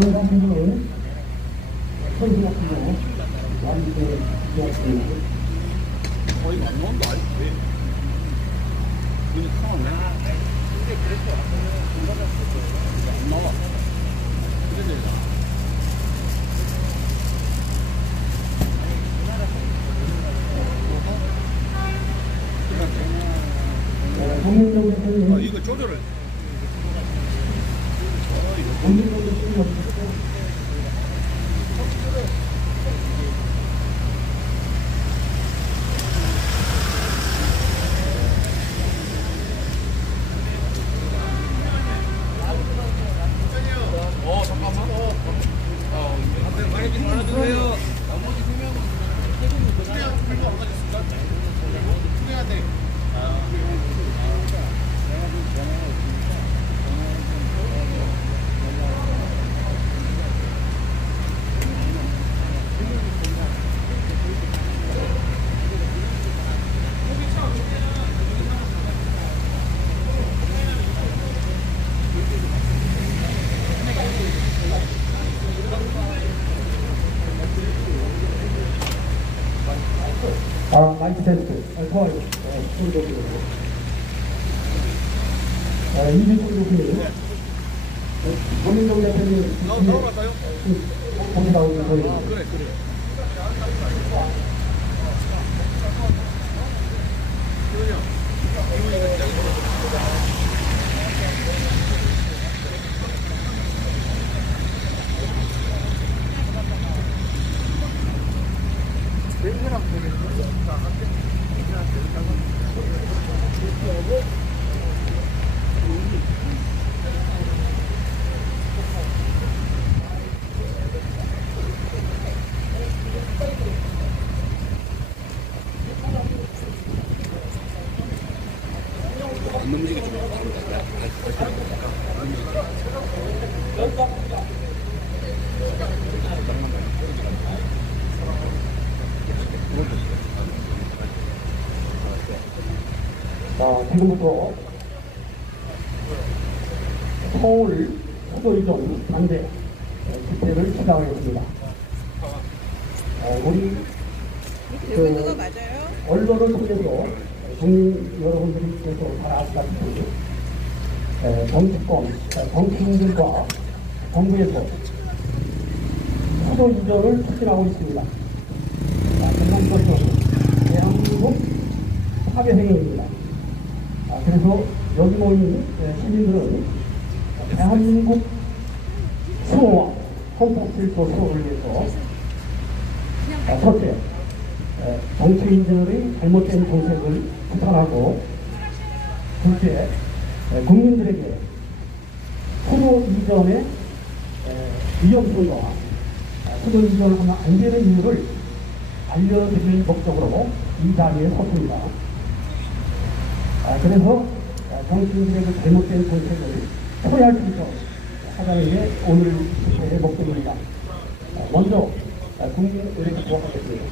그런 상태는 선수 같은 경우 완전히 이어지고 거의 만원도 아니지. 그러니까 근데 그래서 안 나와. 그래서 국민적으로 이거 조절을 국민적으로 잠깐만. 많이 좀 알아주세요. 나머지 2명은 필요 안 가졌을까? 해야 돼. 마이크 테스트. 좋아요. 소리 좋고요. 이준석 교수님. 권민정 대표님. 나오러 갈까요? 거기 나오는 소리. 그래. 안 넘기게 좀 지금부터 서울 수도이전 반대 집회를 시작하겠습니다. 우리 대구도가 맞아요? 언론을 통해서 국민 여러분들께서 잘 아시다시피 정치권, 정치인들과 정부에서 수도 이전을 추진하고 있습니다. 그런 것은 대한민국 파괴 행위입니다. 그래서 여기 모인 시민들은 대한민국 수호와 헌법 질서 수호를 위해서 첫째, 정치인들의 잘못된 정책을 비판하고, 둘째, 국민들에게 수도 이전의 위험성과 수도 이전을 하면 안 되는 이유를 알려드릴 목적으로 이 자리에 섰습니다. 그래서 정치인들에게 잘못된 정책을 초래할 수 있도록 하자는 게 오늘 집회의 목적입니다. 먼저 국민의례를 부탁드립니다.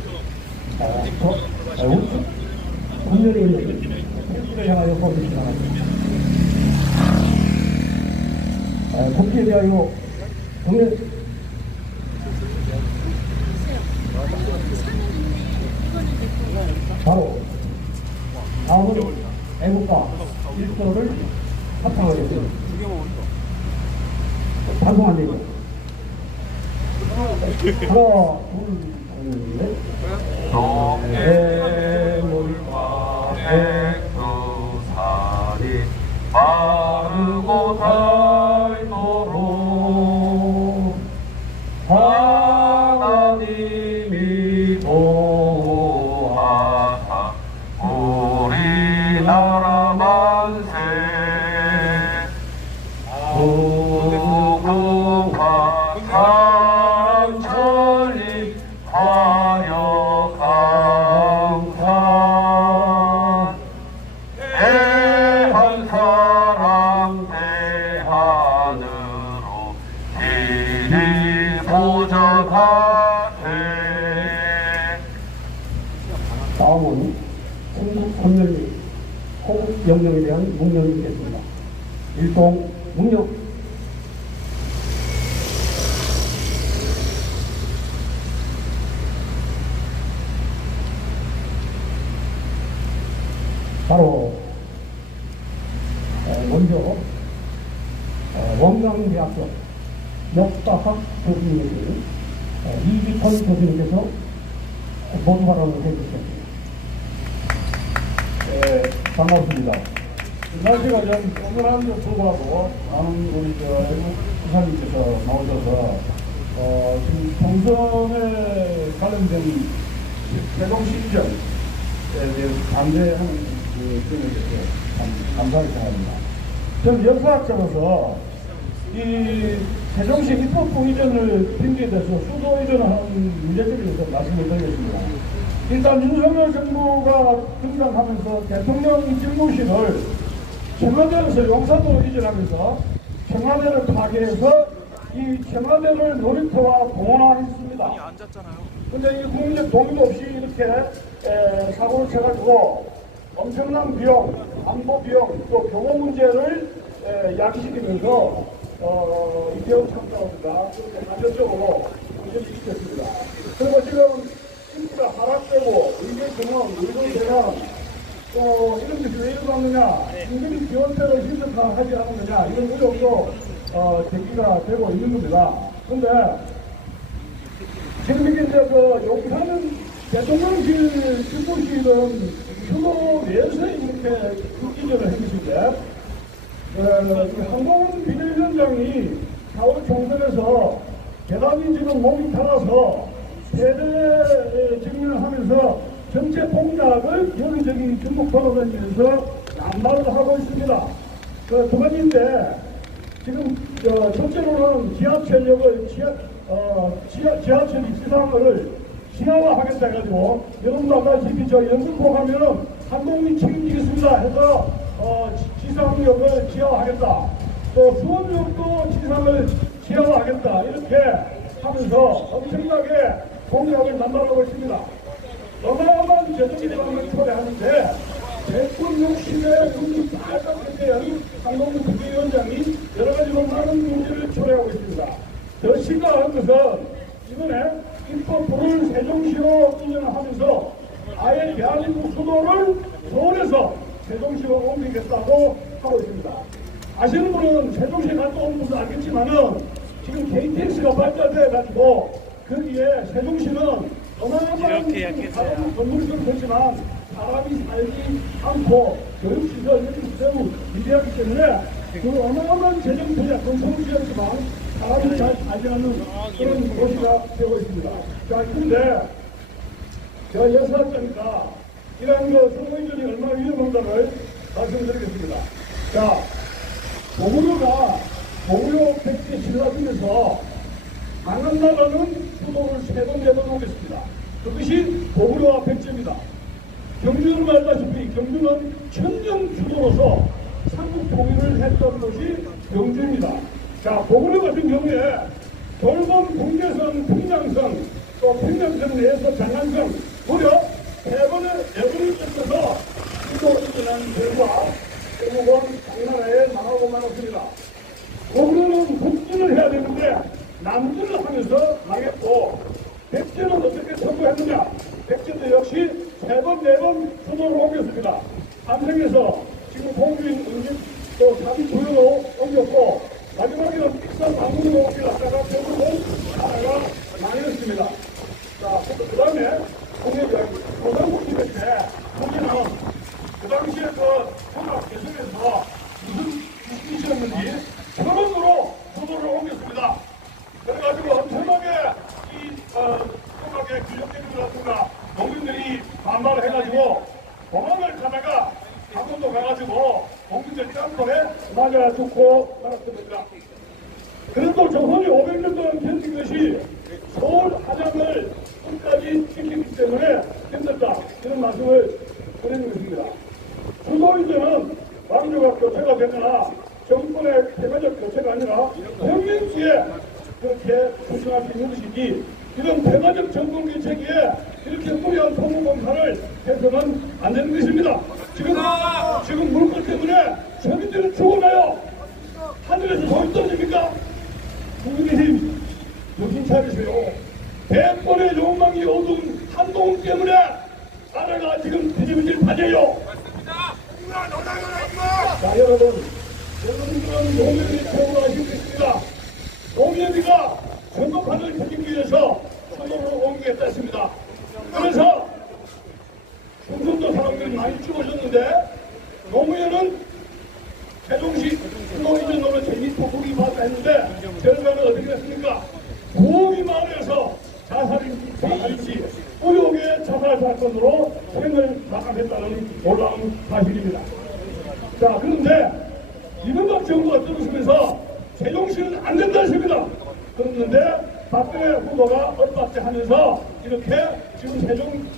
국면에 있는 복지를 향하여 거듭이 나갑니다. 복지에 대하여 국민 바로 다음은 애국가 1조를 합창하겠습니다. 방송 안 되죠? 하나, 둘, 셋. 동해물과 백두산이 마르고 닳도록 하나님이 보호하사 우리나라 만세 무궁화 삼천리 화려강산 대한사랑 대한으로 길이 보전하세. 다음은 충북 선멸리 호국영령에 대한 묵념이 있겠습니다. 일동 묵념. 바로 먼저 원광대학교 역사학 교수님이신 이기천 교수님께서 모두 발언을 해주셨습니다. 네, 반갑습니다. 날씨가 좀 조금한데도 불구하고 많은 우리 외국 부사님께서 나오셔서 지금 총선에 관련된 세동 시정에 대해서 반대하는 그 점에 대해서 참 감사하게 생각합니다. 저는 역사학자로서 이 세종시 입법부 이전을 핑계에 대해서 수도 이전을 하는 문제점에 대해서 말씀을 드리겠습니다. 일단 윤석열 정부가 등장하면서 대통령 집무실을 청와대에서 용산으로 이전하면서 청와대를 파괴해서 이 청와대를 놀이터와 공원화했습니다. 근데 이 국민적 동의도 없이 이렇게 사고를 쳐가지고 엄청난 비용, 안보 비용, 또 교보 문제를 야기시키면서 이 비용 참가원과 이렇게 간접적으로 문제를 일으켰습니다. 그리고 지금 인기가 하락되고 의료증은, 의료대란 또 이런 것이 왜 일어났느냐, 임금 지원세를 신속하지 않았느냐, 이런 의혹도 제기가 되고 있는 겁니다. 그런데 지금 이게 이제 용산은 대통령실 집무실은 수도 내에서 이렇게 이전을 한 것인데, 한동훈 비대위원장이 4월 총선에서 계단이 지금 몸이 타라서 세대 증명을 하면서 전체 공약을 여기저기 중국 돌아다니면서 양말을 하고 있습니다. 두 번째인데, 지금 첫째로는 지하철역을 지하철 지상을 신화화하겠다 해가지고, 여러분도 아다시피 저 연극포 가면은 한동훈이 책임지겠습니다 해서 지상역을 지하화하겠다, 또 수원역도 지상을 지하화하겠다, 이렇게 하면서 엄청나게 공약을 남발하고 있습니다. 어마어마한 재정비상을 초래하는데 대권 욕심에 눈이 빨갛게 대한 한동훈 국회의원장이 여러 가지로 많은 문제를 초래하고 있습니다. 더 심각한 것은 이번에 입법부를 세종시로 이전하면서 아예 대한민국 수도를 서울에서 세종시로 옮기겠다고 하고 있습니다. 아시는 분은 세종시에 갔다 온 분도 알겠지만은 지금 KTX가 발달돼가지고 거기에 세종시는 어마어마한 건물들은 그렇지만 사람이 살지 않고 교육시설 이런 시설이 미비하기 때문에 그 어마어마한 재정 투자 건설시였지만 사람이 잘 살지 않는 그런 도시가 되고 있습니다. 자, 근데 제가 역사학자니까 이러한 선거이전이 얼마나 위험한가를 말씀드리겠습니다. 자, 고구려 백제 신라중에서 강한 나라는 수도를 3번, 4번 오겠습니다. 그것이 고구려와 백제입니다. 경주는 말다시피 경주는 천령 수도로서 삼국 통일을 했던 것이 경주입니다. 자, 고구려 같은 경우에 돌봄, 동계선, 평양선, 또 평양선 내에서 장안선 무려 4번을 쫓아서 수도 이전한 결과 결국은 당나라에 망하고 말았습니다. 고구려는 북진을 해야 되는데 남진을 하면서 망했고, 백제는 어떻게 선거했느냐? 백제도 역시 3번, 4번 수도를 옮겼습니다. 삼성에서 지금 공주인 응집 또 사비 조연으로 옮겼고, 마지막에는 익산 방문으로 옮겨놨다가 결국은 나라가 망했습니다. 자, 그 다음에 고등국집에 때 거기는 그 당시에 통합 개성에서 무슨 짓이었는지 처음으로 수도를 옮겼습니다. 그래가지고 엄청나게 통합의 근력대들이라든가 농민들이 반발을 해가지고 도망을 가다가 강원도 가가지고 농민들 짬뽕에 맞아 죽고 말았던 겁니다. 그래도 조선이 500년 동안 견딘 것이 서울 한양을 끝까지 지키기 때문에 힘들다, 이런 말씀을 드리는 것입니다. 수도 이전은 왕조가 교체가 되거나 정권의 폐가적 교체가 아니라 평민지에 그렇게 구성할 수 있는 것이지, 이런 폐가적 정권 교체기에 이렇게 무리한 토목공사를 해서는 안 되는 것입니다. 지금 물건 때문에 서민들은 죽어나요. 하늘에서 돌 떨어집니까? 국민의힘 정신 차리세요. 100번의 욕망이 어두운 한동훈 때문에 나라가 지금 뒤집어질 판이에요. 자, 여러분들은 노무현이 최고로 아시고 있습니다. 노무현이가 선거판을 펴기 위해서 선거로 옮기겠다 했습니다. 그래서 충청도 사람들이 많이 죽으셨는데 노무현은 세종시 수도이전으로 제2폭풍이 받다 했는데 결과는 어떻게 됐습니까? 구호기 마을에서 자살인지 의혹의 자살 사건으로 생을 마감했다는 놀라운 사실입니다. 자, 그런데 이명박 정부가 들어서면서 세종시는 안 된다 했습니다. 그랬는데 박근혜 후보가 엇박자 하면서 이렇게 지금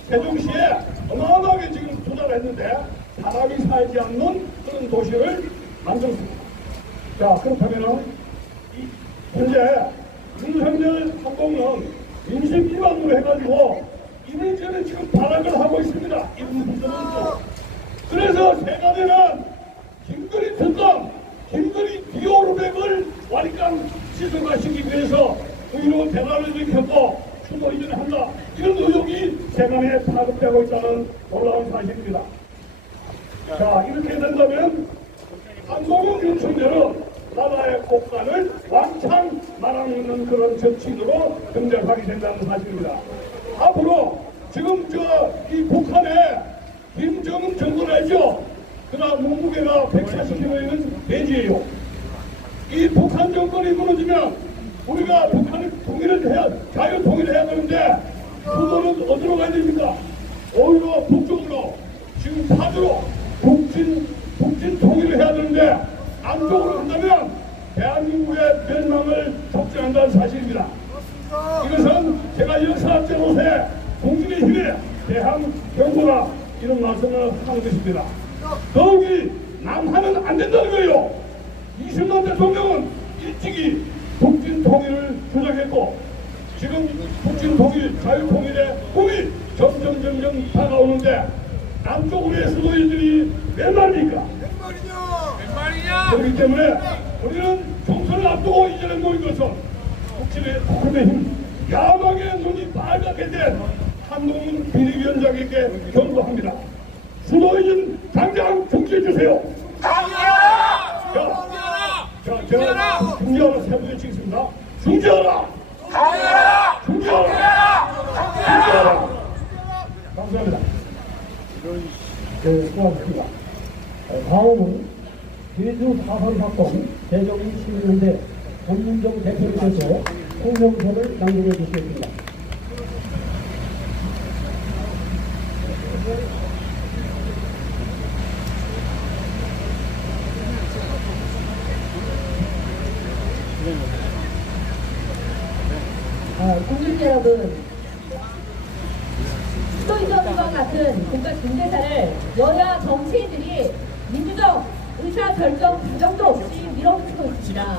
세종시에 어마어마하게 지금 투자를 했는데 사람이 살지 않는 그런 도시를 만들었습니다. 자, 그렇다면은 현재 윤석열 항공은 민심 기반으로 해가지고 이민재는 지금 발악을 하고 있습니다. 그래서 세간에는 김건희 특검, 김건희 비오르백을 완강 시설화시키기 위해서 의료 대란을 일으켰고 수도 이전을 한다. 이런 의혹이 세간에 파급되고 있다는 놀라운 사실입니다. 자, 이렇게 된다면 한국은 윤석열은 나라의 국간을 왕창 말아먹는 그런 정치인으로 등장하게 된다는 사실입니다. 앞으로 지금 이 북한에 김정은 정권을 알죠? 그러나 몸무게가 140kg인 돼지예요. 이 북한 정권이 무너지면 우리가 북한을 자유 통일을 해야 되는데 수도는 어디로 가야 됩니까? 오히려 북쪽으로 지금 파주로 북진 통일을 해야 되는데 안쪽으로 한다면 대한민국의 멸망을 적정한다는 사실입니다. 이것은 제가 역사학자로서의 공신의 힘에 대한 경고라 이런 말씀을 하는 것입니다. 더욱이 남한은 안 된다는 거예요. 이승만 대통령은 일찍이 북진 통일을 주장했고 지금 북진 통일, 자유 통일의 꿈이 점점 다가오는데 남쪽으로의 수도인들이 몇 말입니까? 몇 말이냐? 그렇기 때문에 우리는 총선을 앞두고 이전에 모인 것은 북한의 힘, 야망의 눈이 빨갛게 된 한동훈 비대위원장에게 경고합니다. 수도이전 당장 중지해주세요. 제가 중지하라 세부에 치겠습니다. 중지하라! 중지하라! 감사합니다. 고맙습니다. 다음은 제주 4.3 사건 대정리 시민연대 권문정 대표님께서 공명서를 낭독해 주시겠습니다. 국민 여러분, 수도이전과 같은 국가 중대사를 여야 정치인들이 민주적 의사결정 과정도 없이 밀어붙이고 있습니다.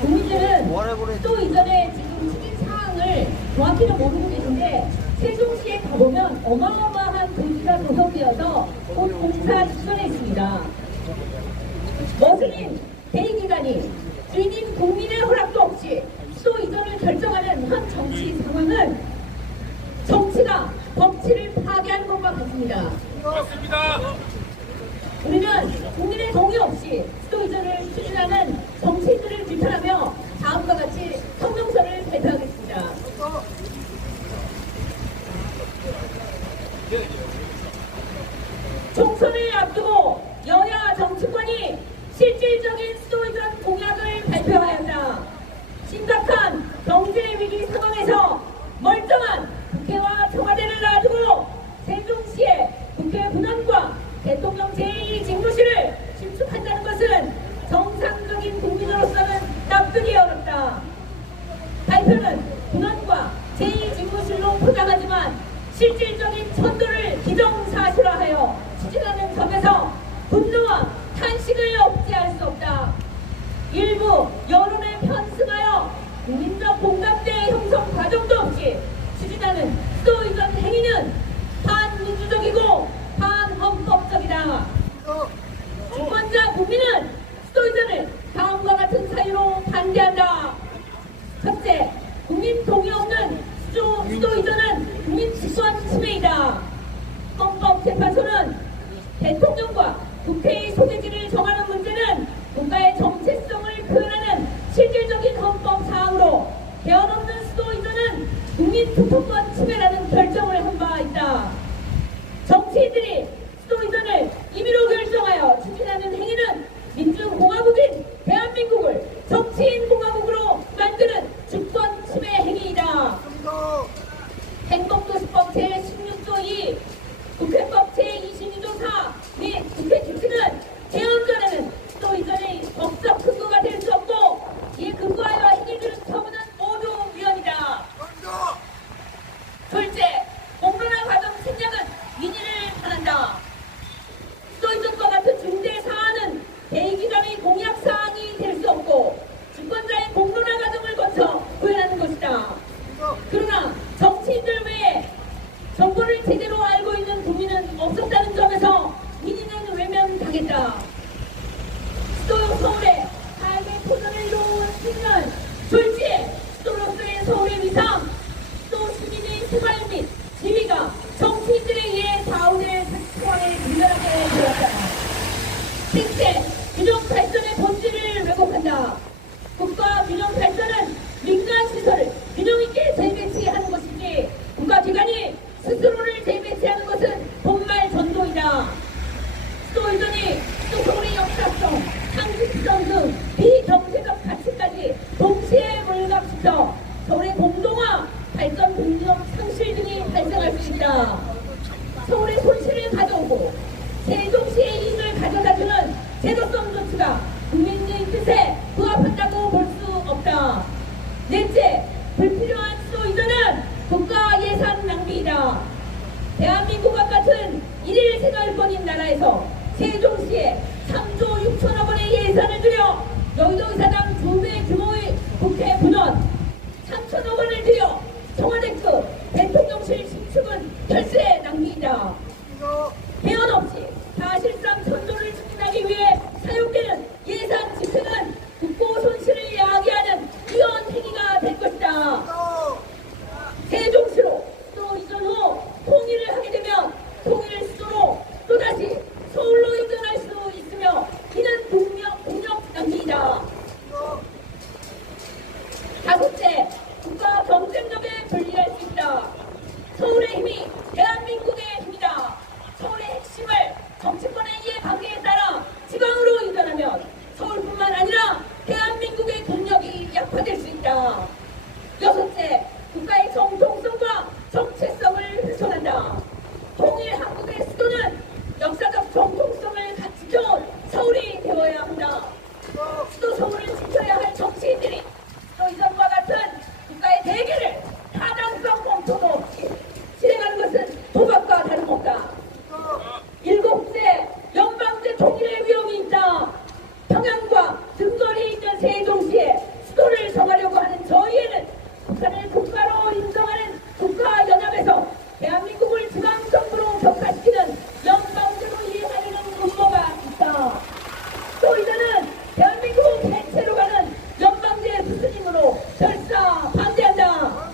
국민들은 수도이전의 지금 추진 사항을 정확히는 모르고 계신데 세종시에 가보면 어마어마한 도시가 조성되어서 곧 공사 직전에 있습니다. 머슬린 대의기관이 주인인 국민의 허락도 없이 수도 이전을 결정하는 현 정치 상황은 정치가 법치를 파괴하는 것과 같습니다. 맞습니다. 우리는 국민의 동의 없이 수도 이전을 추진하는 정치인들을 비판하며 다음과 같이 성명서를 발표하겠습니다. 총선을 앞두고 여야 정치권이 실질적인 수도 이전 공약을 발표하였다. 심각한 경제 위기 상황에서 멀쩡한 국회와 청와대를 놔두고 세종시의 국회 분원과 대통령 제2직무실을 신축한다는 것은 정상적인 국민으로서는 납득이 어렵다. 발표는 분원과 제2직무실로 포장하지만 실질적인 천도를 기정사실화하여 추진하는 점에서 분노와 탄식을 억제할 수 없다. 일부 여론에 편승하여 국민적 공감대 형성 과정도 없이 추진하는 수도 이전 행위는 반민주적이고 반헌법적이다. 주권자 국민은 수도 이전을 다음과 같은 사유로 반대한다. 첫째, 국민 동의 없는 수도 이전은 국민 주권 침해이다. 헌법재판소는 대통령과 국회의 소재지 되어야 한다. 수도 소문을 지켜야 할 정치인들이 또 이전과 같은 국가의 대계를 타당성 검토도 없이 진행하는 것은 도박과 다름없다. 일곱째, 연방제 통일의 위험이 있다. 평양과 등거리에 있는 세종시에 수도를 정하려고 하는 저희에는 북한을 국가로 인정하는 국가연합에서 대한민국을 지방정부로 격화시키는 연방제로 이행하려는 음모가 있다. 또 이제는 대한민국 해체로 가는 연방제 수준으로 결사 반대한다.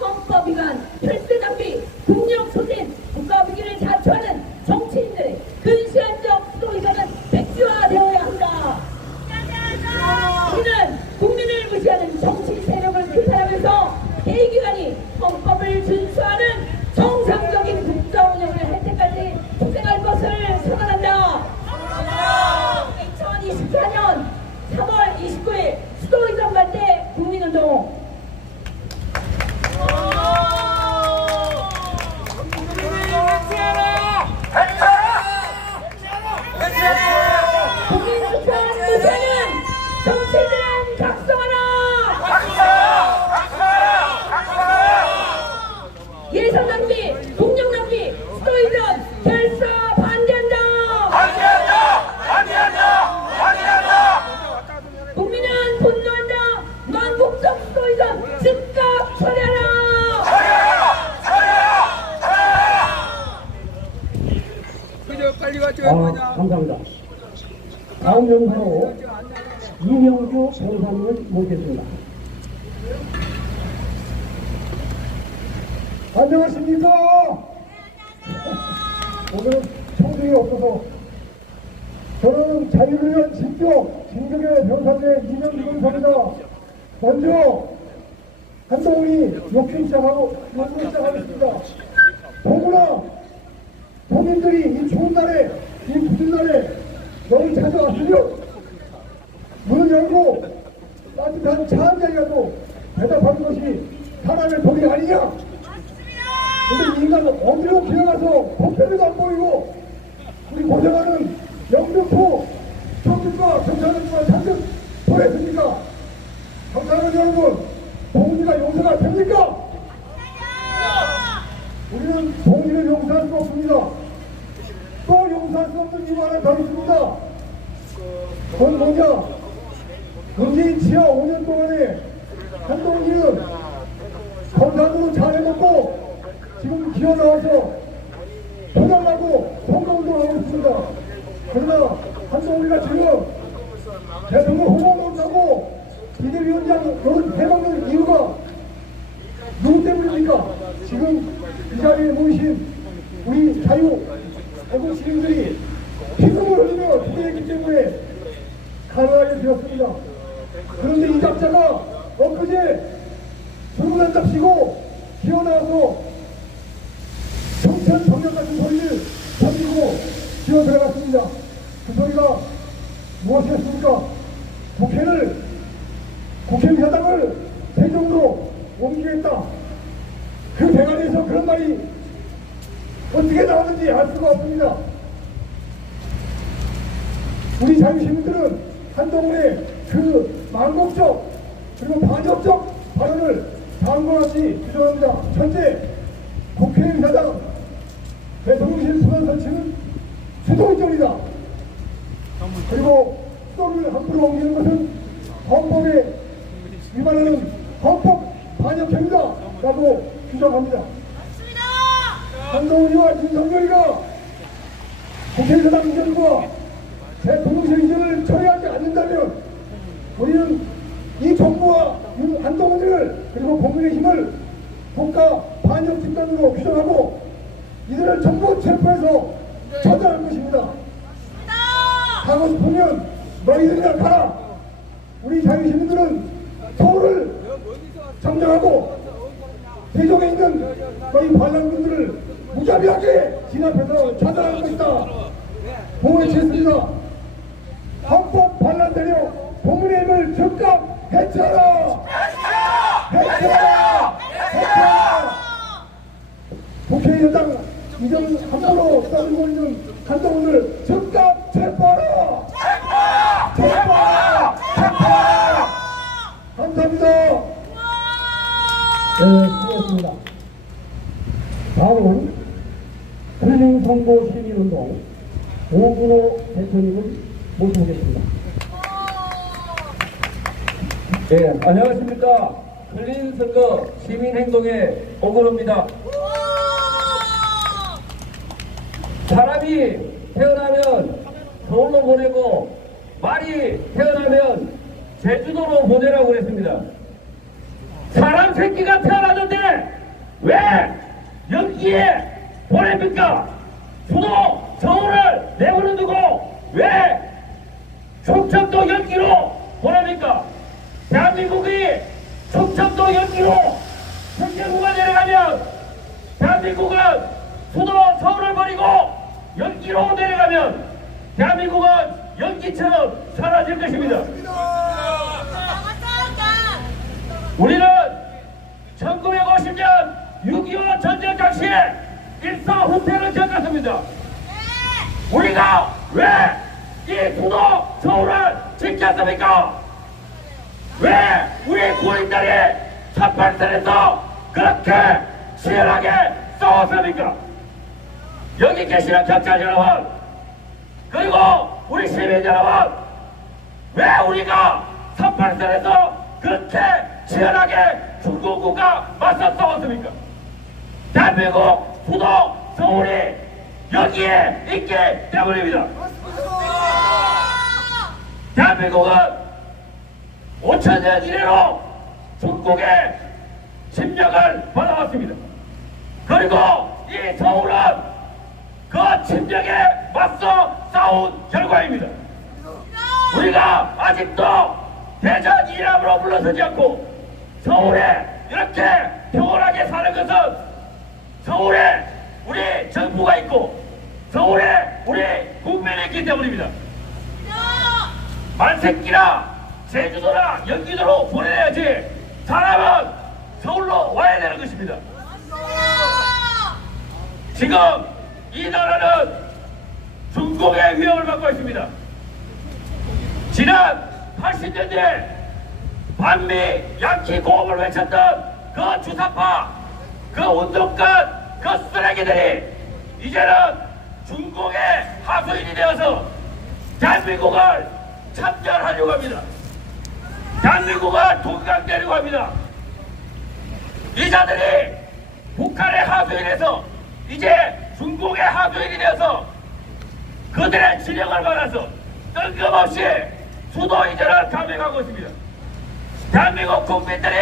헌법 위반, 혈세 낭비, 국력 소진, 국가 위기를 자초하는 정치인들의 근시안적 수도 이전은 백지화되어야 한다. 우리는 국민을 무시하는 정치 세력을 규탄하면서 대기관이 헌법을 준수하는 정상적인 국정 운영을 할 때까지 투쟁할 것을 선언한다. 2024년 3월 29일 수도 이전 반대 국민운동. 국민 투표하는 무죄는 정치인들은 각성하라. 예산 낭비, 국력 낭비, 수도 이전 결사 반대한다. 국민은 분노한다. 만국적 수도 이전 즉각 처리하라. 감사합니다. 다음 영상으로 이명주 변호사님을 모시겠습니다. 안녕하십니까? 오늘은 청중이 없어서 저는 자유를 위한 진격 진격의 변호사의 이명주 변호사입니다. 먼저 한동훈이 욕심 시작하겠습니다. 더구나 국민들이 이 좋은 날에 이 굳은 날에 여기 찾아왔으면 문을 열고 따뜻한 차 한 잔이라도 대답하는 것이 사람의 도리 아니냐? 근데 이 인간은 어디로 기어가서 법대로도 안 보이고 우리 고생하는 영등포 청주과 경찰관과 잔뜩 보냈습니까? 경찰관 여러분, 동지가 용서가 됩니까? 우리는 동지를 용서할 수 없습니다. 또 용서할 수 없는 이유 하나 더 있습니다. 그건 뭐냐? 문재인 지하 5년 동안에 한동훈이는 건강으로 잘해먹고 지금 기어 나와서 도달하고 선거운동하고 있습니다. 그러나 한동훈이가 지금 대통령 후보 못하고 비대위원장 노릇 해먹는 이유가 누구 때문입니까? 지금 이 자리에 모이신 우리 자유 애국 시민들이 피금을 흘리며 투쟁했기 때문에 가능하게 되었습니다. 그런데 이 작자가 엊그제 술을 한 잡시고 기어나와서 정천 정력 같은 소리를 던지고 기어 들어갔습니다. 그 소리가 무엇이었습니까? 국회의사당을 세종으로 옮기겠다. 그 대가리에서 그런 말이 어떻게 나오는지 알 수가 없습니다. 우리 자유시민들은 한동훈의 그 망곡적 그리고 반역적 발언을 다음과 같이 주장합니다. 첫째, 국회의사당 대통령실 수단 설치는 수도의전이다. 그리고 수도를 함부로 옮기는 것은 헌법에 위반하는 헌법 반역행위다 라고 주장합니다. 한동훈이와 윤석열이가 국회의사당 이전과 대통령실 이전을 처리하지 않는다면 우리는 이 정부와 한동훈을 그리고 국민의힘을 국가 반역 집단으로 규정하고 이들을 전부 체포해서 처단할 것입니다. 가고 싶으면 너희들이나 가라. 우리 자유시민들은 서울을 점령하고 세종에 있는 너희 반란군들을 무자비하게 진압해서 처단할 것이다. 공을 치했습니다. 헌법 반란 세력 국민의힘을 즉각 해체하라! 해체하라! 해체하라! 국회의사당 이전 함부로 떠들고 있는 한동훈을 즉각 체포하라! 모셔보겠습니다. 네, 안녕하십니까. 클린 선거 시민행동의 오건호입니다. 사람이 태어나면 서울로 보내고 말이 태어나면 제주도로 보내라고 그랬습니다. 사람 새끼가 태어났는데 왜 여기에 보냅니까? 수도 서울을 내버려 두고 왜 충청도 여기로 보냅니까? 대한민국이 충청도 여기로 행정구가 내려가면 대한민국은 수도 서울을 버리고 연기로 내려가면 대한민국은 연기처럼 사라질 것입니다. 우리는 1950년 6.25 전쟁 당시에 일사후퇴를 겪었습니다. 우리가 왜 이 수도 서울을 지켰습니까? 왜 우리 군인들이 38선에서 그렇게 치열하게 싸웠습니까? 여기 계시는 경찰 여러분, 그리고 우리 시민 여러분, 왜 우리가 38선에서 그렇게 치열하게 중국군과 맞서 싸웠습니까? 대한민국 수도 서울이 여기에 있기 때문입니다. 대한민국은 5천년 이래로 중국의 침략을 받아왔습니다. 그리고 이 서울은 그 침략에 맞서 싸운 결과입니다. 우리가 아직도 대전 이름으로 불러서지 않고 서울에 이렇게 평온하게 사는 것은 서울에 우리 정부가 있고 서울에 우리 국민이 있기 때문입니다. 만새끼나 제주도나 연기도로 보내야지 사람은 서울로 와야 되는 것입니다. 지금 이 나라는 중국의 위협을 받고 있습니다. 지난 80년대 반미 양키 고음을 외쳤던 그 주사파, 그 운동권, 그 쓰레기들이 이제는 중국의 하수인이 되어서 대한민국을 참전하려고 합니다. 대한민국을 동강되려고 합니다. 이 자들이 북한의 하수인에서 이제 중국의 하수인이 되어서 그들의 지령을 받아서 뜬금없이 수도 이전을 감행하고 있습니다. 대한민국 국민들이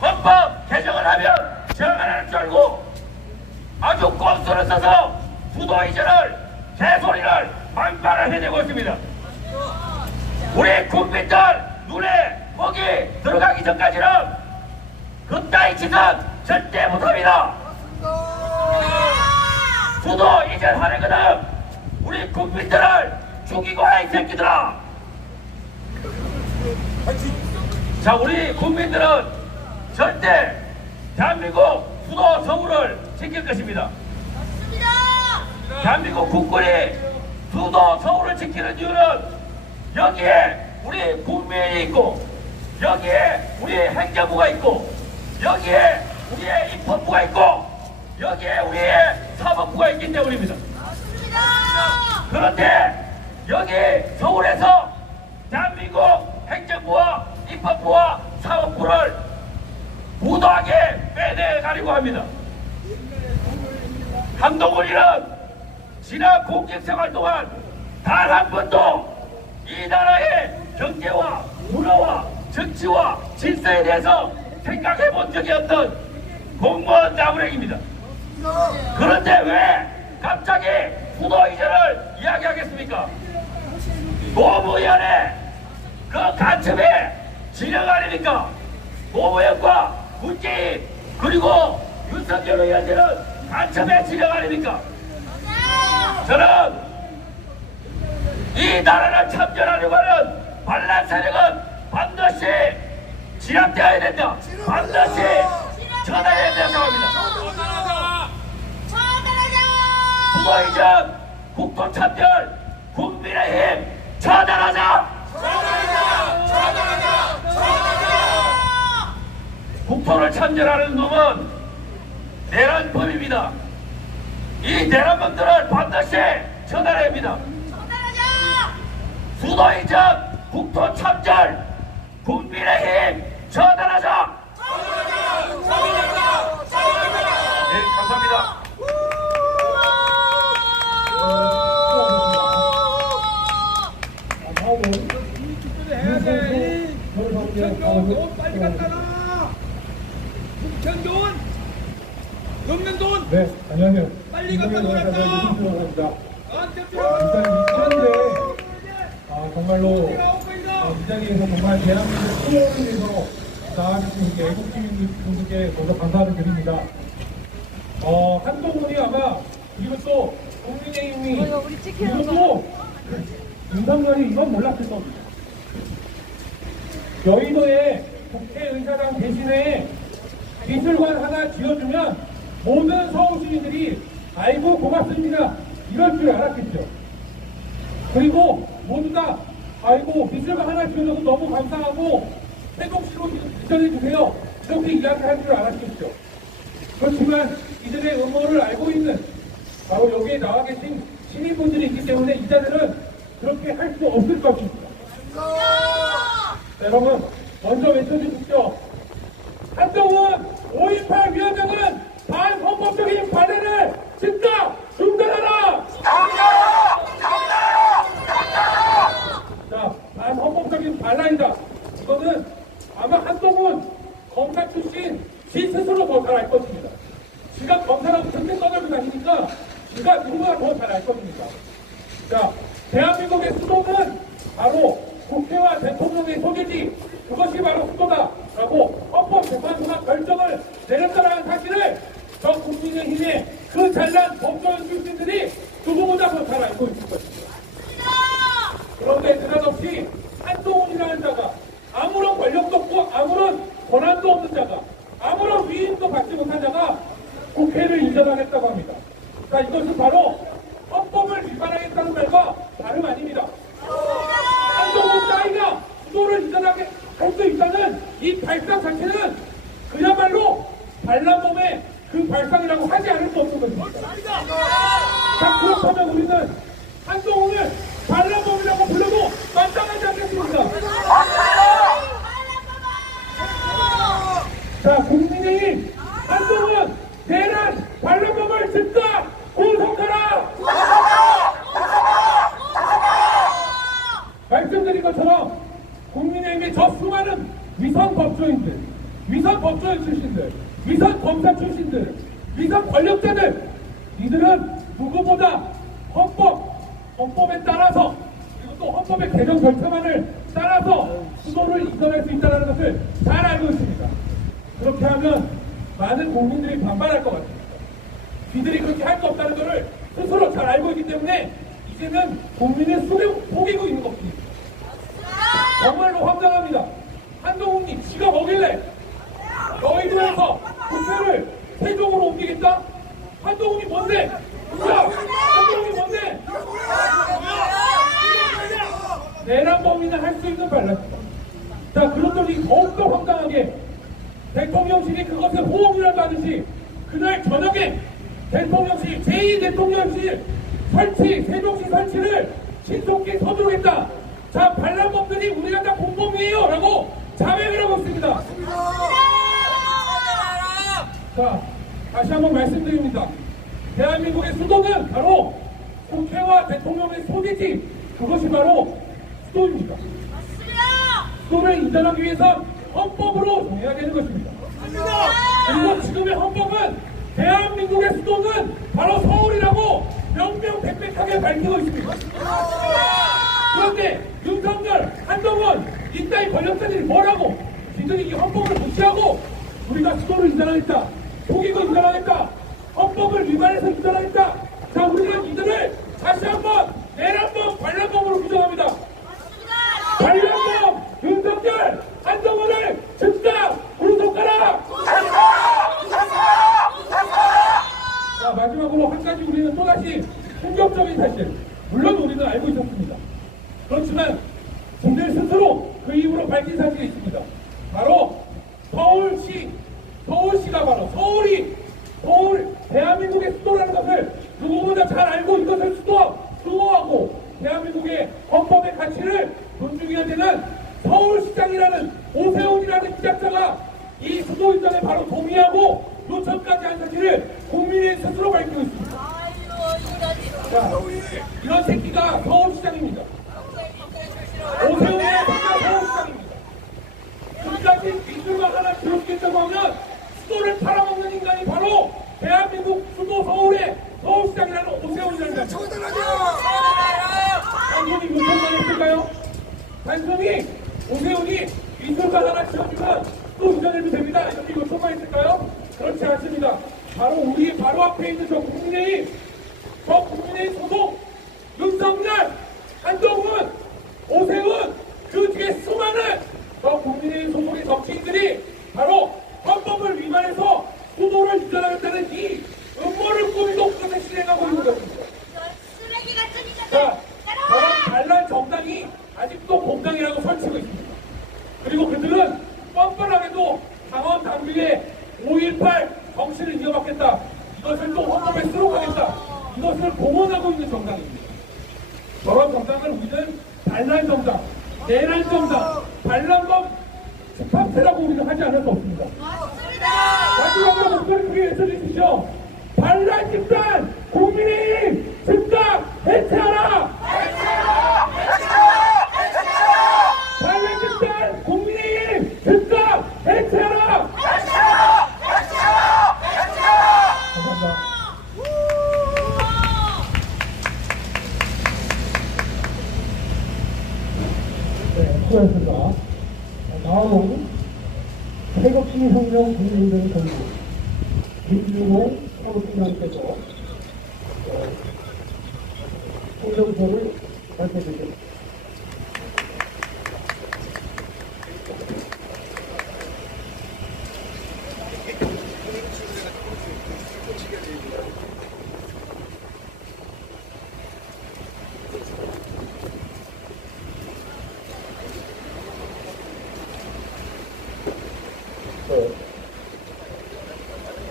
헌법 개정을 하면 정하는 줄 알고 아주 꼼수를 써서 수도 이전을 개소리를 만발을 해내고 있습니다. 우리 국민들 눈에 먹이 들어가기 전까지는 그따위 짓은 절대 못합니다. 수도 이전하는 것은 우리 국민들을 죽이고 해, 이 새끼들아. 자, 우리 국민들은 절대 대한민국 수도 서울을 지킬 것입니다. 대한민국 국군이 수도 서울을 지키는 이유는 여기에 우리 국민이 있고 여기에 우리 행정부가 있고 여기에 우리의 입법부가 있고 여기에 우리의 사법부가 있기 때문입니다. 그런데 여기 서울에서 대한민국 행정부와 입법부와 사법부를 무도하게 빼내가려고 합니다. 한동훈이는 지난 공직생활 동안 단 한 번도 이 나라의 경제와 문화와 정치와 질서에 대해서 생각해 본 적이 없던 공무원 자문행입니다. 그런데 왜 갑자기 수도 이전을 이야기하겠습니까? 노무현의 그 간첩의 진영 아닙니까? 노무현과 문재인 그리고 윤석열 의원들은 간첩의 진영 아닙니까? 저는 이 나라를 참전하려고 하는 반란 세력은 반드시 진압되어야 된다. 반드시 처단해야 된다고 생각합니다. 수도 이전, 국토 참전, 국민의힘 처단하자! 국토를 참전하는 놈은 내란범입니다. 이 내란범들을 반드시 처단해야 합니다. 수도 이전 국토 참전 국민의힘 전환하자. 네, 감사합니다. 다음은 돈 빨리 갖다 놔. 국천돈 없는 돈 네, 안녕하세요. 빨리 갖다 놓으랬다. 들어갑니다. 나한테 일단 이 시간대 정말로 이 자리에서 정말 대한민국 수호를 위해서 나아주신 우리 애국주민분들께 먼저 감사를 드립니다. 한동훈이 아마 그리고 또 국민의힘이 그리고 또 윤석열이 이건 몰랐을 겁니다. 여의도에 국회의사당 대신에 미술관 하나 지어주면 모든 서울 시민들이 아이고 고맙습니다 이럴 줄 알았겠죠. 그리고 모두 다 아이고 미술관 하나 지어줘서 너무 감사하고 세종시로 이전해주세요 이렇게 이야기할 줄 알았겠죠. 그렇지만 이들의 음모를 알고 있는 바로 여기에 나와 계신 시민분들이 있기 때문에 이 자들은 그렇게 할 수 없을 것입니다. 여러분 먼저 외쳐주십시오. 한동훈 5.18 위원장은 반헌법적인 발언을 즉각 중단하라! 자, 반헌법적인 반란이다. 이거는 아마 한동훈 검사 출신 지 스스로 더 잘 알 것입니다. 지가 검사라고 그렇게 떠들고 다니니까 지가 누구보다 더 잘 알 것입니다. 자, 대한민국의 수도는 바로 국회와 대통령의 소재지 그것이 바로 수도다라고 헌법재판소가 결정을 내렸다는 사실을 저 국민의힘의 그 잘난 법조인 출신들이 누구보다 더 잘 알고 있을 것입니다. 그런데 느닷없이 한동훈이라는 자가 아무런 권력도 없고 아무런 권한도 없는 자가 아무런 위임도 받지 못한 자가 국회를 이전하겠다고 합니다. 자, 이것은 바로 헌법을 위반하겠다는 말과 다름 아닙니다. 한동훈 따위가 수도를 이전하게 할 수 있다는 이 발상 자체는 그야말로 반란범의 그 발상이라고 하지 않을 수 없는 것입니다. 자, 그렇다면 우리는 한동훈을 반란범이라고 불러도 마땅하지 않겠습니까? 자, 국민의힘 한동훈 대란 반란범을 즉각 구속하라! 말씀드린 것처럼 국민의힘의 저 수많은 위선 법조인들, 위선 법조인 출신들, 위선 검사 출신들, 위선 권력자들, 이들은 누구보다 헌법에 따라서 그리고 또 헌법의 개정 절차만을 따라서 수도를 이전할 수 있다는 것을 잘 알고 있습니다. 그렇게 하면 많은 국민들이 반발할 것 같습니다. 이들이 그렇게 할 수 없다는 것을 스스로 잘 알고 있기 때문에 이제는 국민을 속이고 있는 것입니다. 정말로 황당합니다. 한동훈이 지가 뭐길래 여의도에서 국회를 세종으로 옮기겠다? 한동훈이 뭔데? 누구야? 한동훈이 뭔데? 내란범인은 할 수 있는 발랐습니다. 자, 그렇더니 더욱더 황당하게 대통령실이 그것을 호응이라도 하듯이 그날 저녁에 대통령실, 제2대통령실 설치, 세종시 설치를 신속히 서두르겠다. 자, 반란범들이 우리가 다 공범이에요 라고 자백을 하고 있습니다. 자, 다시 한번 말씀드립니다. 대한민국의 수도는 바로 국회와 대통령의 소재지 그것이 바로 수도입니다. 수도를 이전하기 위해서 헌법으로 정해야 되는 것입니다. 그리고 지금의 헌법은 대한민국의 수도는 바로 서울이라고 명명백백하게 밝히고 있습니다. 그런데 윤석열, 한동훈 이따위 권력자들이 뭐라고 지들이 이 헌법을 무시하고 우리가 수도를 이전하겠다, 속이고 이전하겠다, 헌법을 위반해서 이전하겠다. 자, 우리는 이들을 다시 한번 내란범, 반란범으로 규정합니다. 반란범 윤석열, 한동훈을 즉각 구속하라! 자, 마지막으로 한 가지 우리는 또다시 충격적인 사실, 물론 우리는 알고 있었습니다. 그렇지만 분들 스스로 그 이후로 밝힌 사실이 있습니다. 바로 서울시가 바로 서울 대한민국의 수도라는 것을 누구보다 잘 알고 이것을 수도하고 대한민국의 헌법의 가치를 존중해야 되는 서울시장이라는 오세훈이라는 지작자가 이 수도 이전에 바로 동의하고 요청까지 한 사실을 국민이 스스로 밝히고 있습니다. 자, 이런 새끼가 서울시장입니다. 오세훈의 새끼가 서울시장입니다. 끝까지 민주가 하나 기록했다고 하면 수도를 팔아먹는 인간이 바로 대한민국 수도 서울의 서울시장이라는 오세훈이라는 겁니다. 단순히 요청만 했을까요? 단순히 오세훈이 민주가 하나 지어주면 또 이전해도 됩니다. 이렇게 요청만 했을까요? 그렇지 않습니다. 바로 우리 바로 앞에 있는 저 국민의힘 소속 윤석열, 한동훈, 오세훈 그 뒤에 수많은 저 국민의힘 소속의 정치인들이 바로 헌법을 위반해서 수도를 이전하겠다는 이 음모를 꾸미고 그것을 실행하고 있는 것입니다. 자, 저런 반란 정당이 아직도 공당이라고 설치고 있습니다. 그리고 그들은 뻔뻔하게도 당원 당비에 5.18 정신을 이어받겠다. 이것을 또 헌법에 수록하겠다. 이것을 공언하고 있는 정당입니다. 저런 정당을 우리는 반란 정당, 내란 정당, 반란범 집합체라고 우리는 하지 않을 수 없습니다. 마지막으로 목소리 크게 외쳐주십시오. 반란 집단 국민의힘 즉각 해체하라! 해체하라! 해체하라! 해체하라! 반란 집단 국민의힘 즉각 해체하라! 해체하라! 해체하라! 해체하라! 감사합니다. 네, 수고하셨습니다. 다음은 태극기 혁명 국민들 공부 김주호 사무총장께서 성명서를 발표드립니다.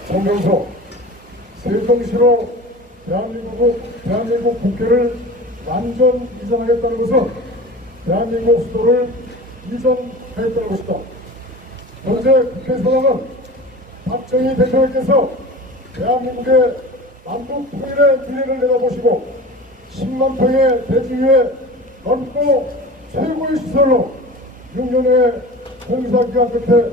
성명서 세종시로 대한민국 국회를 완전 이전하겠다는 것은 대한민국 수도를 이전하겠다는 것이다. 현재 국회 상황은 박정희 대통령께서 대한민국의 남북 통일의 미래를 내다보시고 10만 평의 대지 위에 넓고 최고의 시설로 6년의 공사기간 끝에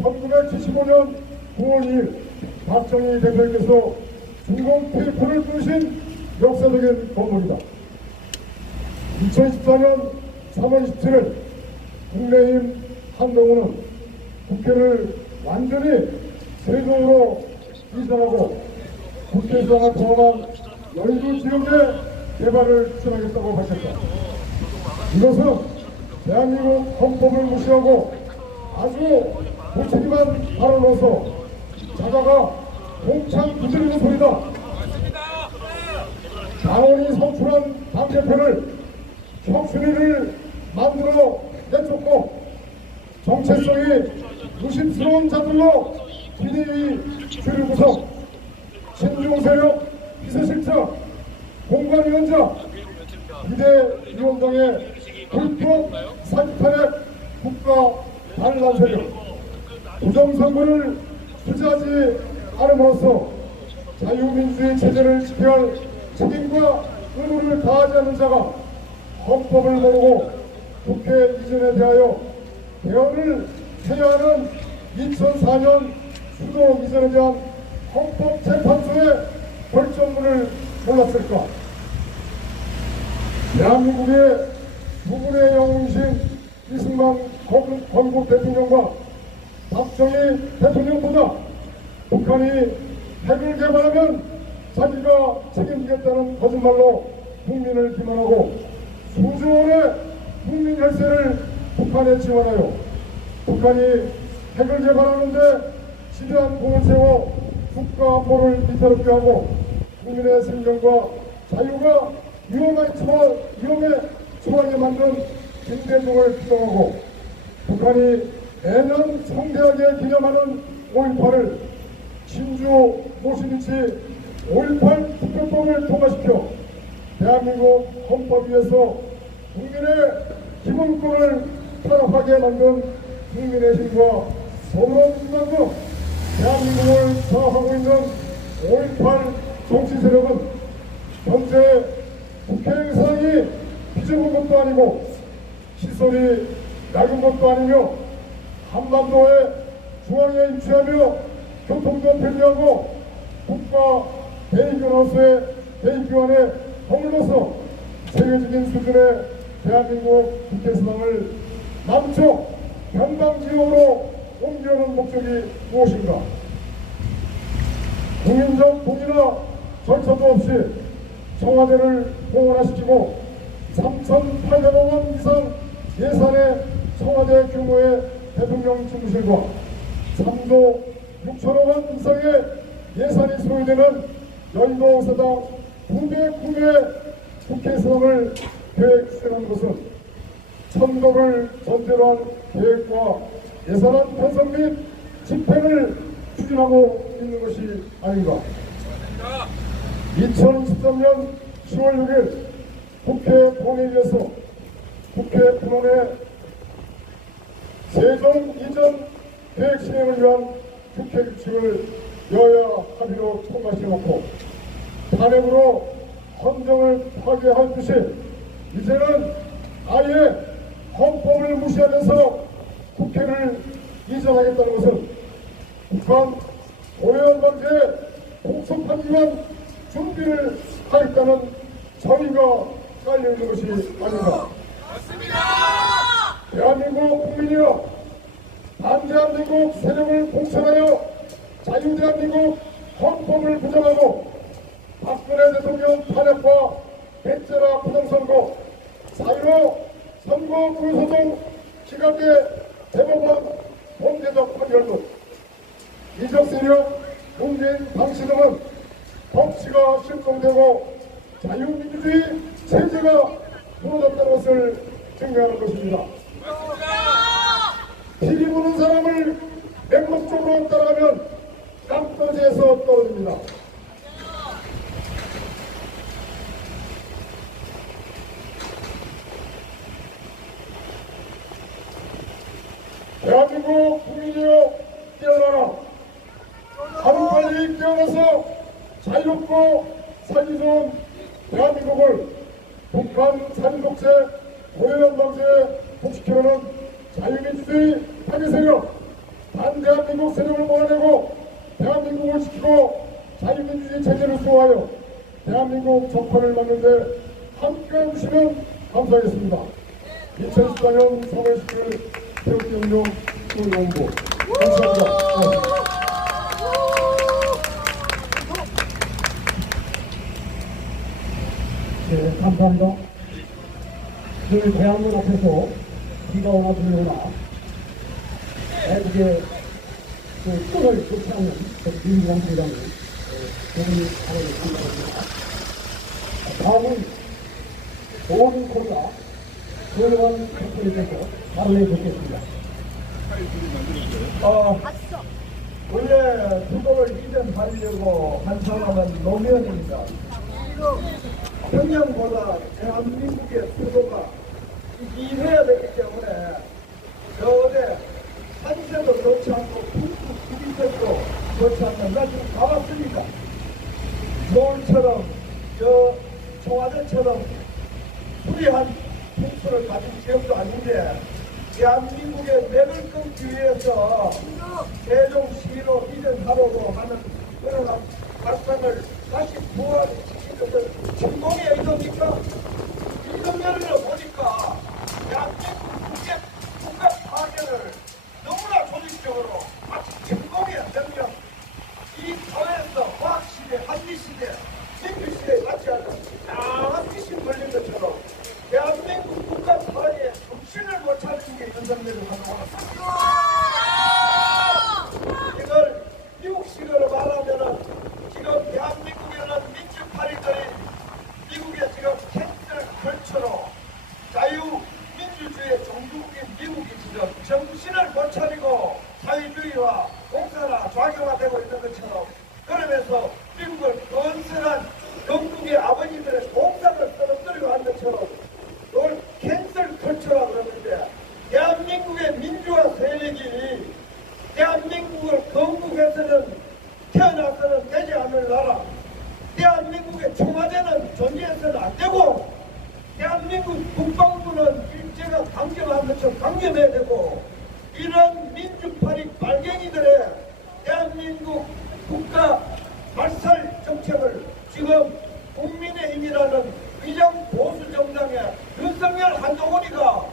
1975년 9월 2일 박정희 대통령께서 중공 테이프를 뚫으신 역사적인 건물이다. 2014년 3월 27일 국민의힘 한동훈은 국회를 완전히 세종으로 이전하고 국회 수당을 포함한 열두 지역의 개발을 추진하겠다고 밝혔다. 이것은 대한민국 헌법을 무시하고 아주 무책임한 발언으로서 자다가 공창 부들리는 소리다. 당원이 선출한 당대표를 혁순위를 만들어 내쫓고 정체성이 의심스러운 자들로 비대위 주류 구성, 친중세력 비서실장, 공관위원장, 비대위원장의 불법 사기탄핵 국가 반란 세력, 부정선거를 투자하지 않음으로써 자유민주주의 체제를 지켜야 할 책임과 의무를 다하지 않는 자가 헌법을 모르고 국회 이전에 대하여 개헌을 해야 하는 2004년 수도 이전에 대한 헌법재판소의 결정문을 몰랐을까? 대한민국의 부분의 영웅이신 이승만 건국 대통령과 박정희 대통령보다 북한이 핵을 개발하면 자기가 책임지겠다는 거짓말로 국민을 기만하고 수조 원의 국민 혈세를 북한에 지원하여 북한이 핵을 개발하는데 지대한 공을 세워 국가 안보를 비탈하게 하고 국민의 생명과 자유가 위험에 처하게 만든 김대중을 규정하고 북한이 매년 성대하게 기념하는 5.18을 진주 모시듯이 5.18 특별법을 통과시켜 대한민국 헌법 위에서 국민의 기본권을 탄압하게 만든 국민의 힘과 더불어민주당과 대한민국을 장악하고 있는 5.18 정치 세력은 현재 국회 의사당이 비좁은 것도 아니고 시설이 낡은 것도 아니며 한반도에 중앙에 위치하며 교통도 편리하고 국가 대기관에 머물러서 세계적인 수준의 대한민국 국회 의사당을 남쪽 경남지역으로 옮기려는 목적이 무엇인가? 국민적 동의나 절차도 없이 청와대를 공원화시키고 3,800억 원 이상 예산의 청와대 규모의 대통령 집무실과 3조 6천억 원 이상의 예산이 소요되는 여의도 의사당 2대 구매 국회의사당을 계획 수행한 것은 천도를 전제로 한 계획과 예산안 편성 및 집행을 추진하고 있는 것이 아닌가. 2023년 10월 6일 국회 본회의에서 국회 분원의 세정 이전 계획 실행을 위한 국회 규칙을 여야 합의로 통과시켜놓고 탄핵으로 헌정을 파괴할 듯이 이제는 아예 헌법을 무시하면서 국회를 이전하겠다는 것은 북한 오해원 방지에 복속하기 위한 준비를 하겠다는 저희가 깔려있는 것이 아닌가. 맞습니다. 대한민국 국민이여, 반대한민국 세력을 공천하여 자유대한민국 헌법을 부정하고 박근혜 대통령 탄핵과 백제라 부정선거, 4.15 선거 구소동 기각의 대법원 범죄적 판결 등 이적 세력 문재인 당시 등은 법치가 실종되고 자유민주주의 체제가 무너졌다는 것을 증명하는 것입니다. 피리 부는 사람을 맹목적으로 따라가면 깡떠지에서 떨어집니다. 대한민국 국민이여 깨어나라. 하루빨리 깨어나서 자유롭고 살기 좋은 대한민국을 북한 살인독재 오해원 방지에 복식해오는 자유민주주의 파괴 세력 반대한민국 세력을 몰아내고 대한민국을 지키고 자유민주주의 체제를 수호하여 대한민국 적화를 막는데 함께해 주시면 감사하겠습니다. 2014년 3월 10일 태극경령 중앙부 감사합니다. 네, 감사합니다. 오늘 대한문 앞에서 비가 오나 눈이 오나 애국의 그 끈을 좋지않는 민주당 부장이 오늘 발언을 한다고 합니다. 다음은 온 코리아 조용한 대표에 대해서 발언해 듣겠습니다. 원래 수도를 이전하려고 한 사람은 노무현입니다. 평양보다 대한민국의 수도가 이해야 되기 때문에 겨울에 산세도 좋지 않고 북극 기비색도 좋지 않는 나 지금 가봤습니다. 서울처럼 청와대처럼 수리한 풍수를 가진 지역도 아닌데 대한민국의 맥을 끊기 위해서 세종시로 이전하려고 하는 그런 발상을 다시 부활시킨 것은成功의 의도입니까? 이런 면을 보니까 대한민국의 국가 파괴를 너무나 조직적으로 마치成功이 안 되면 이 사회에서 과학시대, 한리시대, 민주시대에 맞지 않는 이상한 귀신 걸린 것처럼 대한민국 국가 사회에 정신을 못 차리는 게 윤석열을 하는 거다. 이걸 미국식으로 말하면은 지금 대한민국에는 민주파리들이 미국의 지금 캔들 걸쳐로 자유민주주의 종주국인 미국이 지금 정신을 못 차리고 사회주의와 공산화 좌경화되고 있는 것처럼 그러면서 미국을 건설한 영국의 아버지들의 공산을 컬처로 이걸 캔슬 컬처라고 그러는데 대한민국의 민주화 세력이 대한민국을 건국해서는 태어나서는 되지 않을 나라, 대한민국의 청와대는 존재해서는 안 되고 대한민국 국방부는 일제가 강점한 것처럼 강점해야 되고 이런 민주파리 빨갱이들의 대한민국 국가 말살 정책을 지금 국민의힘이라는 위장 보수 정당의 윤석열 한동훈이가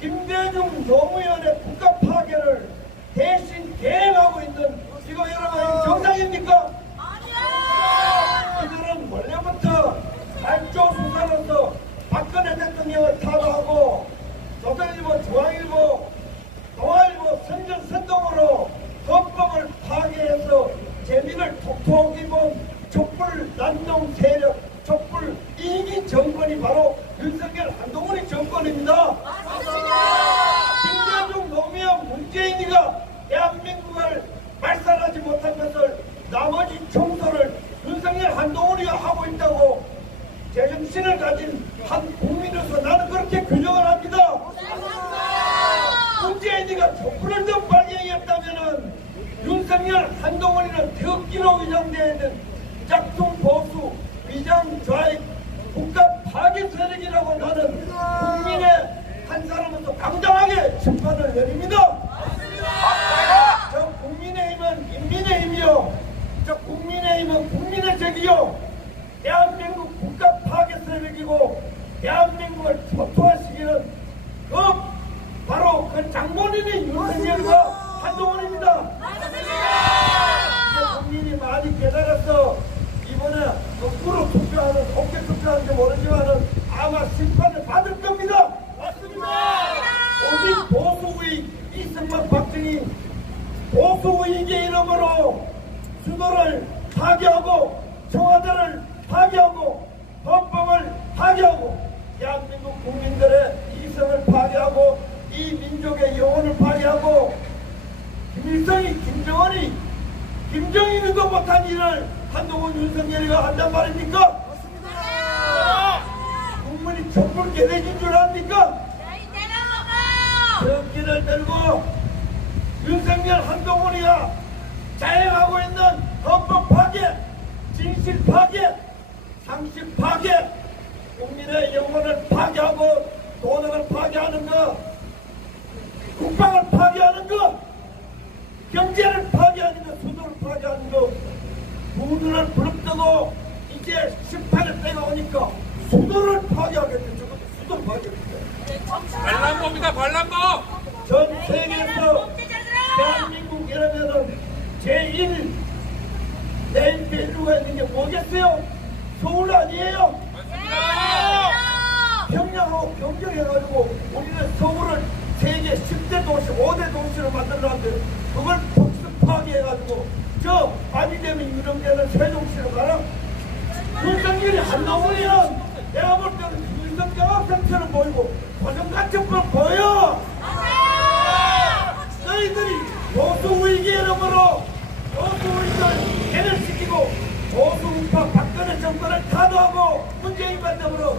김대중 노무현의 국가 파괴를 대신 대행하고 있는 지금 여러분 정상입니까? 아니야! 이들은 원래부터 발조 수사로서 박근혜 대통령을 타도하고 조선일보, 중앙일보, 동아일보 선전선동으로 헌법을 파괴해서 재민을 톡톡 입은 촛불 난동 세력, 촛불 이기 정권이 바로 윤석열 한동훈의 정권입니다. 김대중 노무현 문재인이가 대한민국을 말살하지 못한 것을 나머지 청소를 윤석열 한동훈이가 하고 있다고 제정신을 가진 한 국민으로서 나는 그렇게 규정을 합니다. 문재인이가 촛불을 더 빨갱이였다면은 윤석열 한동훈이는 특기로 위장되어 있는 짝퉁 보수 위장 좌익 국가 파괴 세력이라고 나는 국민의 한 사람으로서 당당하게 심판을 내립니다. 저 국민의힘은 인민의 힘이요, 저 국민의힘은 국민의 적이요, 대한민국 국가 파괴 세력이고 대한민국을 초토화시키는 바로 그 장본인이 윤석열과 한동훈입니다. 이제 국민이 많이 깨달아서 이번에 거꾸로 투표하는, 어깨 투표하는지 모르지만은 아마 심판을 받을 겁니다. 맞습니다. 오직 보수의 이승만 박정희 보수의익의 이름으로 수도를 파괴하고 청와대를 파괴하고 헌법을 파괴하고 대한민국 국민들의 이성을 파괴하고 이 민족의 영혼을 파괴하고 김일성이 김정은이 김정일이도 못한 일을 한동훈 윤석열이가 한단 말입니까? 맞습니다. 국민이 촛불 개대진 줄 압니까? 정기를 들고 윤석열 한동훈이가 자행하고 있는 헌법 파괴, 진실 파괴, 상식 파괴, 국민의 영혼을 파괴하고 도덕을 파괴하는 것, 국방을 파괴하는 것, 경제를 파괴하는 것, 수도를 파괴하는 것, 누구를 부릅뜨고 이제 심판을 빼가오니까 수도를 파괴하겠죠. 저것도 수도를 파괴하겠죠. 반란범이다, 반란범! 전 세계에서 대한민국 이러면은 제1 네임밸류가 있는 게 뭐겠어요? 서울 아니에요? 평양하고 경쟁해가지고 우리는 서울을 세계 10대 도시, 5대 도시로 만들어놨는데 그걸 복습 파괴해가지고 저 아니되면 유령되는 세종시로 가라. 윤석열이 한동훈이는 내가 볼 때는 윤석열처럼 보이고 고정같은 보여. 너희들이 보수의기의 이름으로 보수의기를 개멸시키고 보수우파 박근혜 정권을 타도하고 문재인 반대으로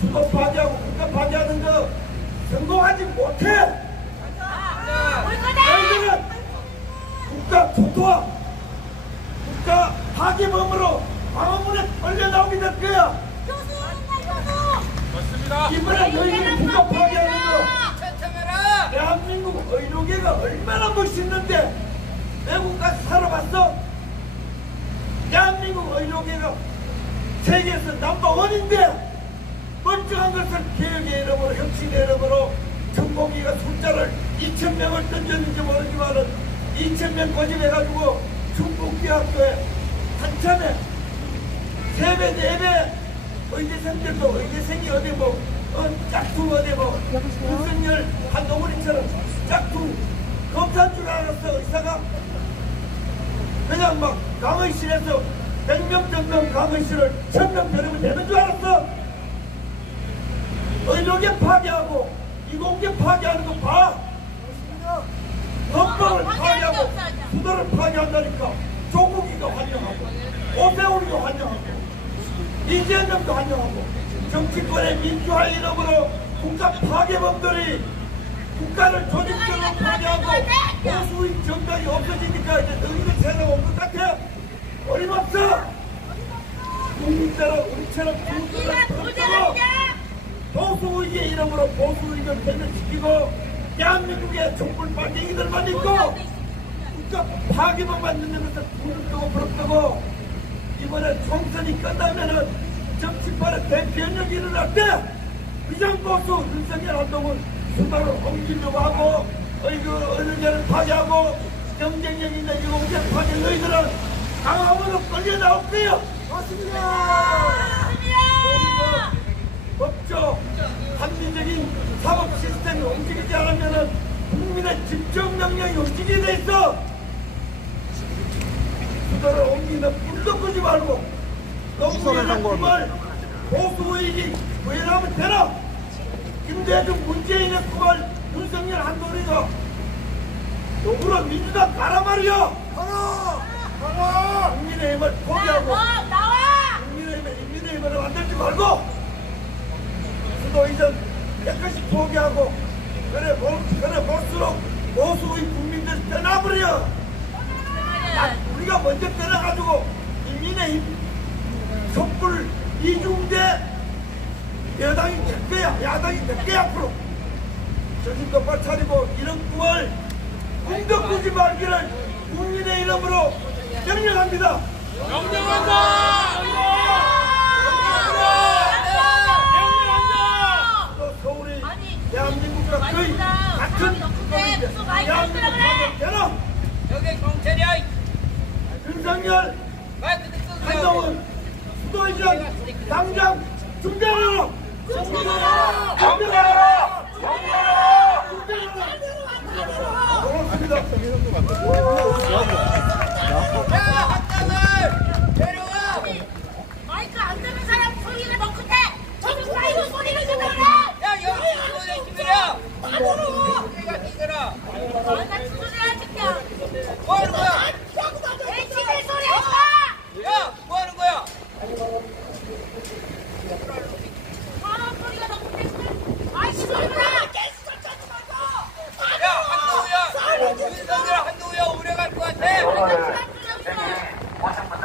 수도 파괴하고 국가 파괴하는 거 성공하지 못해. 너희들은 국가 초토화, 국가 파괴범으로 광화문에 걸려 나오게 될 거야. 맞습니다. 이번에 너희들이 국가 파괴하는 거 대한민국 의료계가 얼마나 멋있는데 외국 가서 살아봤어? 대한민국 의료계가 세계에서 넘버원인데 멀쩡한 것을 개혁의 이름으로 혁신의 이름으로 정보기가 숫자를 2,000명을 던졌는지 모르지만은 2,000명 고집해가지고 중국대학교에 한참에 3배, 4배 의대생들도 의대생이 어디 짝퉁 어디 윤석열 한동훈이처럼 짝퉁 검사인 줄 알았어. 의사가 그냥 막 강의실에서 100명 정도 강의실을 1000명 데리고 되는 줄 알았어. 의료계 파괴하고 이공계 파괴하는 거 봐. 헌법을 파괴하고 수도를 파괴한다니까. 조국이가 환영하고 오세훈이가 환영하고 이재명도 환영하고 정치권의 민주화 이름으로 국가 파괴범들이 국가를 조직적으로 파괴하고 보수의 정당이 없어지니까 이제 너희들 세상 온 것 같아? 어림없어! 국민대로 우리처럼 국민을 풀어주고 보수의의 이름으로 보수의를 퇴면시키고 대한민국의 촛불 반대이들만 있고 국가 파괴만 만드는 것을 부럽다고 부럽다고 이번에 총선이 끝나면은 정치판에 대변력이 일어날 때 위장보수 윤석열 한동훈 수박을 옮기려고 하고 의료계를 파괴하고 경쟁력 있는 유공제 파괴 너희들은 강화문으로 끌려 나올 거예요. 맞습니다. 법조 합리적인 사법 시스템이 움직이지 않으면은 국민의 집중 명령이 움직이게 돼 있어. 수도를 옮기면 불도 끄지 말고 노무현의 꿈을 보수의익이 구현하면 되나? 김대중 문재인의 꿈을 윤석열 한동훈이가 역으로 민주당 가라 말이야. 가라. 국민의힘을 포기하고 국민의힘을 만들지 말고 수도 이전 깨끗이 포기하고 그래 볼수록 보수의 국민들 떠나버려. 우리가 먼저 떠나가지고 국민의힘 촛불 이중대 여당이 될 거야. 야당이 될 거야. 앞으로 정신 똑바로 차리고 이런 꿈을 꿈도 꾸지 말기를 국민의 이름으로 명령합니다. 또 서울이 대한민국과 거의 같은 국가인데 대한민국 하면 되나? 여기 경찰이야. 윤석열 한동훈 수도이전 당장 중단하라! 고맙습니다. 마이크 안 되는 사람 소리가 더 크대. 저기 마이크 소리를 좀 그래. 야, 여기 소리 지르야. 안으로. 소리가 지르라. 나 소리를 듣냐? 뭐 하는 거야? 내 집에 소리 했어. 야, 뭐 하는 거야? 사람 소리가 더 크대. 마이크 소리가. 야, 한동우야. 윤석열 한동우야 오래 갈 것 같아. 오늘 여기 오신 분들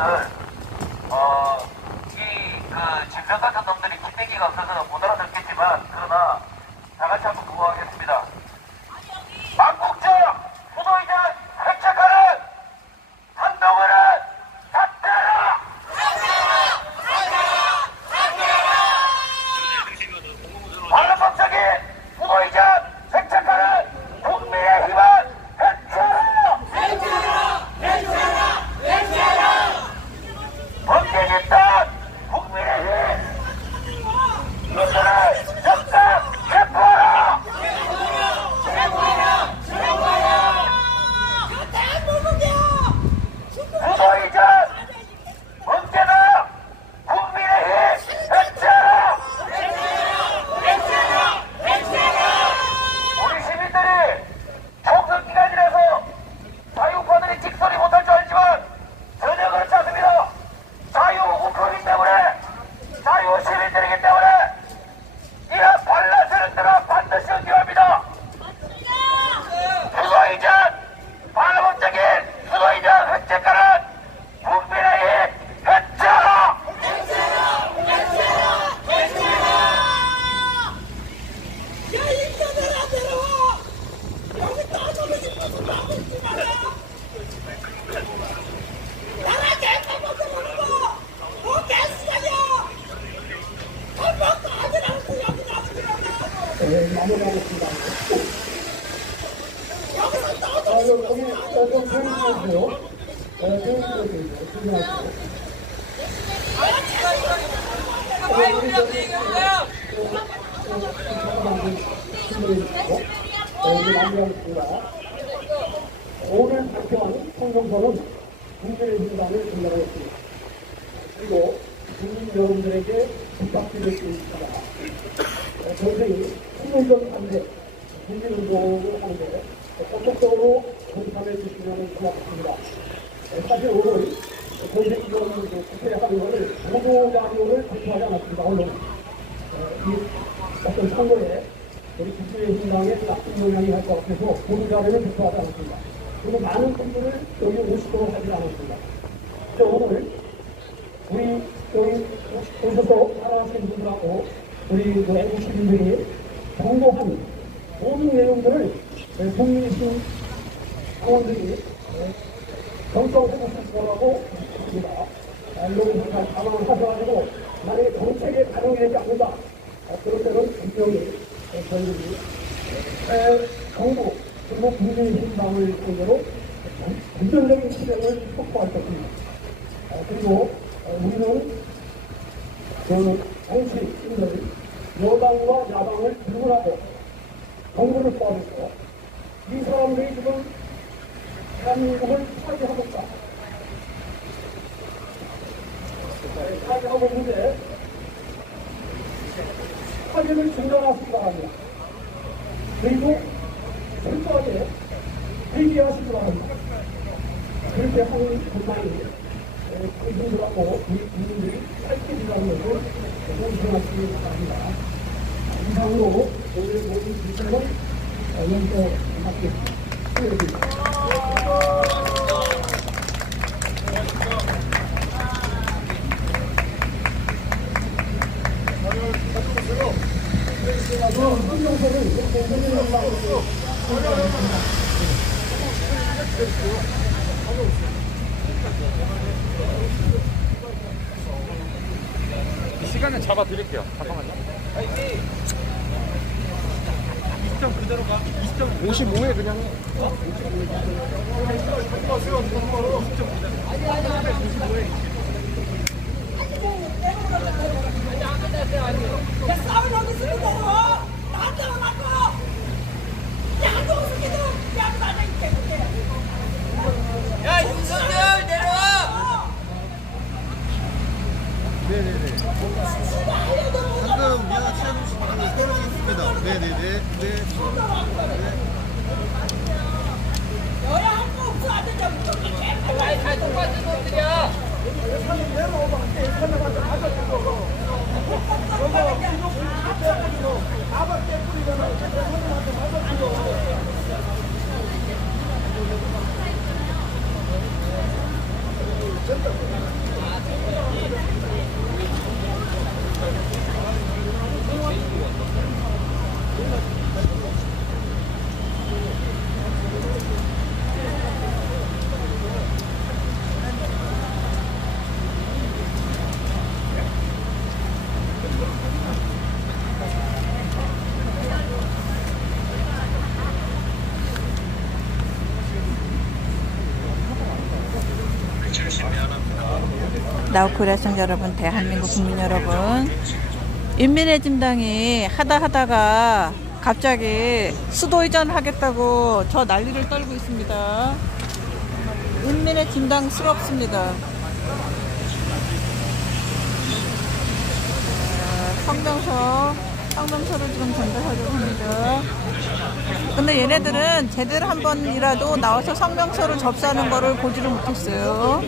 진평 같은 놈들이 뚝배기가 없어서 못 알아듣겠지만 그러나 다 같이 한번 구호하겠습니다. 망국적 수도이전 획책하는 한동훈은 사퇴하라! 반란법적인 수도이전 획책하는 국민의힘은 해체하라! 번개짓던 국민의힘 이들을 즉각 체포하라! 수도이전 언제나 국민의힘 해체하라! 우리 시민들이 총선 기간이라서 자유파들이 직설이 못할 줄 알지만 전혀 그렇지 않습니다. 자유 우표이기 때문에 자유 시민들이기 때문에 이런 반란 세력들은 반드시 연기합니다. 수도이전 반란법적인 수도이전 획책하는 국민의힘 해체하라! 야, 인간들아, 내려와! 여기 떠들고 싶어서 나오지 마라! 나라 개가 먼저 먹고! 뭐 개수작이야! 밥 먹고 아들하고 여기 나오더라고! 마무리하겠습니다. 여기서 떠들고 여기 좀 조용히 해주세요. 마이크라고 얘기하는 거야. 마무리하겠습니다. 오늘 발표한 성공서는 국민의힘당을 전달하였습니다. 그리고 국민 여러분들에게 부탁드릴 수 있습니다. 전생이 국민적 반대, 국민운동을 하는데 적극적으로 동참해 주시면 고맙습니다. 사실 오늘 공식 이런 국회에 하는 것을 보도자료를 발표하지 않았습니다. 언론 이 어떤 선거에 우리 국민의힘당에 나쁜 영향이 갈 것 같아서 보도자료를 발표하지 않았습니다. 그리고 많은 분들을 여기 오시도록 하지 않았습니다. 오늘 우리 여기 오셔서 따라하시는 분들하고 우리 애국 시민들이 경고한 모든 내용들을 국민의힘 당원들이 경청해보실 거라고 합니다. 여기서 잘 감안을 하셔가지고 만약에 정책에 반영이 되지 않는다. 그럴 때는 분명히 저희들이 정부 그리고 국민의힘당을 상대로 긍정적인 실행을 촉구할 것입니다. 그리고 우리는 그 정치인들 여당과 야당을 구분하고 정부를 포함해서 이 사람들이 지금 대한민국을 차지하고 있다. 차지하고 있는데 차지를 중단하시기 바랍니다. 그리고 철저하게 회개하시기 바랍니다. 그렇게 하는 것만이 국민들하고 우리 국민들이 살펴지라는 것을 공정하시기 바랍니다. 이상으로 오늘 모든 질문을 연서 받겠습니다. 시간은 잡아드릴게요. 잠깐만요. 20점 그대로 가. 55에 그냥. 야, 싸움 여기 있으면 되고, 나한테 와갖고, 야, 한국 새끼들, 야, 나한테 이렇게. 야, 윤석열 내려와! 네네네. 방금 미안 시작하셨습니다. 떨어지겠습니다. 네네네. 네. 여야 한국 없어, 안 된다고. 아이, 다 똑같은 놈들이야! 나우코리아 시청자 여러분, 대한민국 국민 여러분, 인민의 진당이 하다가 갑자기 수도 이전을 하겠다고 저 난리를 떨고 있습니다. 인민의 진당스럽습니다. 성명서를 지금 전달하려고 합니다. 근데 얘네들은 제대로 한 번이라도 나와서 성명서를 접수하는 거를 보지를 못했어요.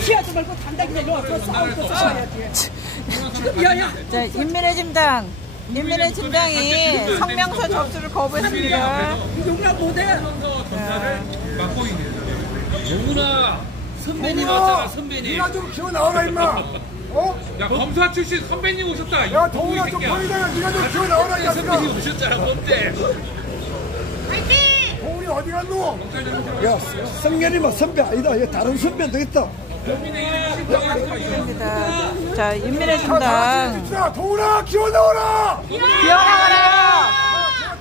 피하지 말고 단단히 내려와서 싸우고 싸워야지. 자, 인민의 진당이 성명서 접수를 거부했습니다. 용납 못해. 영훈아, 선배님 왔잖아, 선배님. 니가 좀 기어 나와라 임마. 어? 야, 검사 출신 선배님 오셨다. 야 동훈아 좀 보이다가 니가 좀 기어 나와라 이 자식아. 선배님 오셨잖아, 롯데. 동훈이 어디 갔노? 야 성렬이만 선배 아니다. 얘 다른 선배 되겠다. 자, 인민의 진당. 동훈아 기어 나와라. 기어 나와라.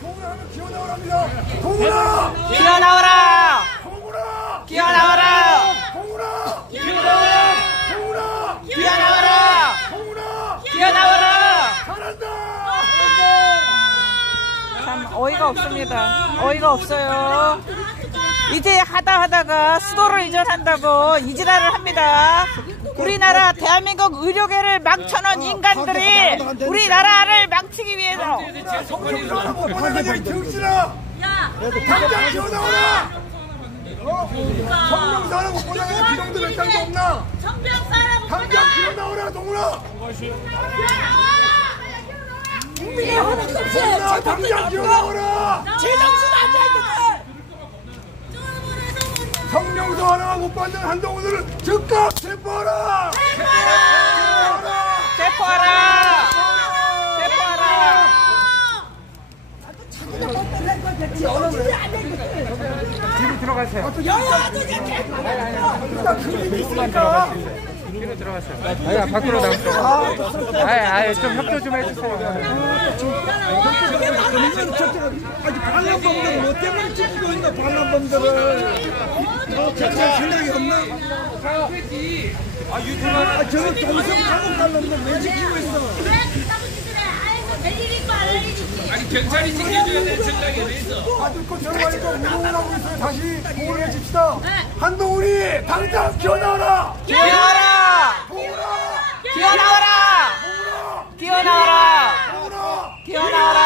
동훈아 하면 기어 나오랍니다. 동훈아 기어 나와라. 동훈아 기어 나와라. 동훈아 기어 나와라. 동훈아 기어 나와라. 동훈아 기어 나와라. 잘한다. 참 어이가 없습니다. 어이가 없어요. 이제 하다가 수도를 이전한다고 이지랄을 합니다. 우리나라 대한민국 의료계를 망쳐놓은 인간들이 우리나라를 망치기 위해서. 정신아. 당장 기어나오라! 성명사라고 보장하는 비정도 몇 장도 없나? 당장 기어나오라 동훈아! 국민의 허락도 없이 동훈아 당장 기어나오라! 제정신 안 돼. 성명서 하나 못 받는 한동훈을 즉각 체포하라! 체포하라! 뒤로 들어가세요. 뒤로 들어가세요. 아야 밖으로 나오세요. 아야 좀 협조 좀 해주세요. 아직 반란범들을 뭐 때문에 찍히고 있나 반란범들을 생각이 없나? 저는 동성 가공한 놈들 왜 지키고 있어? 아니 경찰이 지켜줘야 될 정당이 왜 있어? 받을 거 저러니까 운동을 하고 있어요. 다시 공을 해줍시다. 한동훈이 당장 기어나와라! 기어나와라! 기어나와라! 기어나와라! 기어나와라!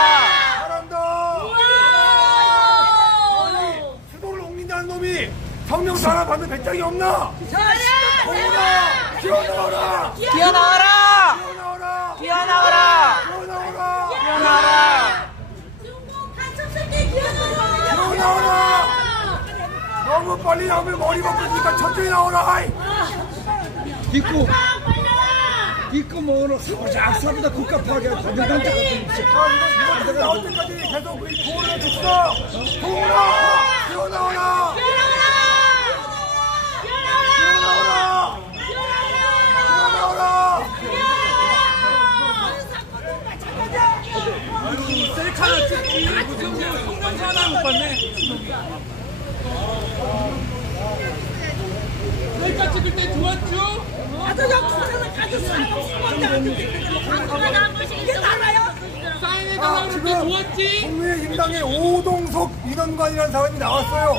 잘한다! 수도를 옮긴다는 놈이 성명서 하나 받는 배짱이 없나? 기어나와라! 기어나와라! 기어나와라! 기어나와라! 기어나와라! 기어나와라! 기어나와라! 너무 빨리 나오면 머리 벗겨지니까 천천히 나오라! 아이. 믿고 뭐로 사보다 국가 파괴할 거짓말자 같은 내가 언제까지 계속 우리 도움을 해줬어? 도움아! 기어나와라! 기어나와라! 기어나와라! 셀카를 찍기 성명서 하나 못 봤네. 셀카 찍을 때 좋았죠? 국민의 임당의 오동석 민원관이라는 사람이 나왔어요.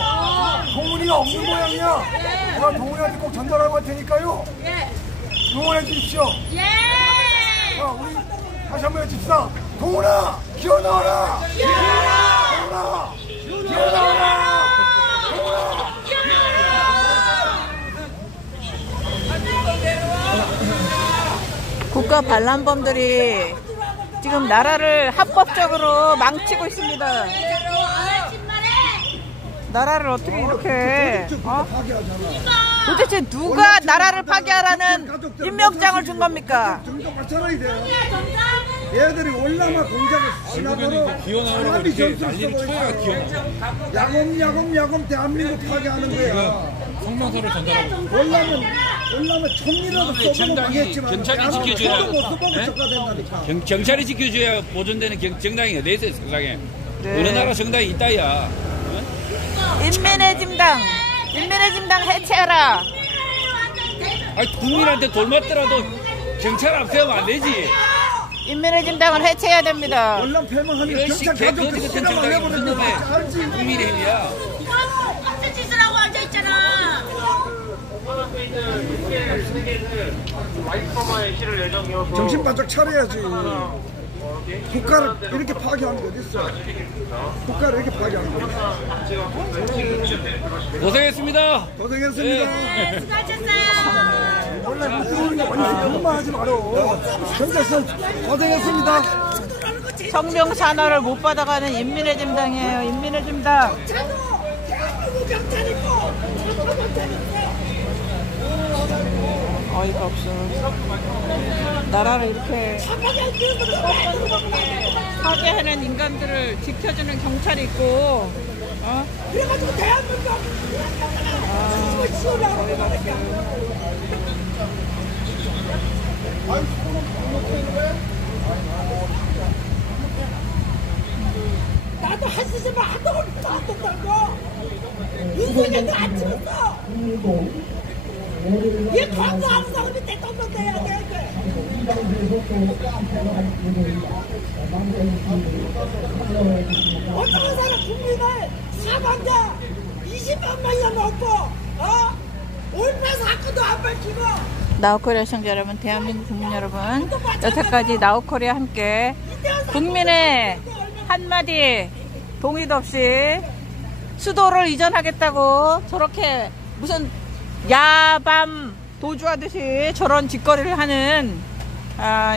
동훈이가 없는 모양이야. 제가 동훈이한테 꼭 전달하고 할 테니까요. 응원해 주십시오. 자, 우리 다시 한번 해줍시다. 동훈아, 기어나와라! 동훈아, 기어나와라! 국가 반란범들이 지금 나라를 합법적으로 망치고 있습니다. 나라를 어떻게 이렇게 해? 도대체 누가 나라를 파괴하라는 임명장을 준 겁니까? 정도 맞춰놔야 돼요. 얘들이 올라마 공작을 신화도로 사람이 점수를 쓰고 야곰 대한민국 파괴하는 거야. 성명서를 전달하고 올라면 총이라도 쏘고 가겠지만 경찰이 지켜줘야 경찰이 지켜줘야 보존되는 정당이 돼 있어요. 세상에 우리나라 정당이 있다야. 인민의 짐당 해체하라. 아니 국민한테 돌맞더라도 경찰 앞세우면 안 되지. 인민의 짐당을 해체해야 됩니다. 올람 폐망하면 이것이 경찰 가족들 개거지 같은 정당이 무슨 놈의 국민의힘이야. 어떤 짓을 하고 앉아있잖아. 정신 바짝 차려야지. 국가를 이렇게 파괴하는 거 어딨어? 국가를 이렇게 파괴하는 거 고생했습니다. 고생했습니다. 네, 수고하셨어요. 원래 무마하지 마라. 경찰서 고생했습니다. 성명서 하나를 못 받아가는 인민의 짐당이에요. 인민의 짐당. 어이가 없어. 나라를 이렇게 파괴하는 인간들을 지켜주는 경찰이 있고, 그래가지고 대한민국 어이가 없어. 나도 할 수 있으면 한동훈부터 안 된다고. 윤석열도 안 찍었어. 얘 광고하는 사람이 대통령 돼야 돼. 어떤 사람 국민을 사망자 20만 명이나 넘고 올패 사건도 안 밝히고. 나우코리아 시청자 여러분, 대한민국 국민 여러분, 여태까지 나우코리아 함께 국민의 한마디 동의도 없이 수도를 이전하겠다고 저렇게 무슨 야밤 도주하듯이 저런 짓거리를 하는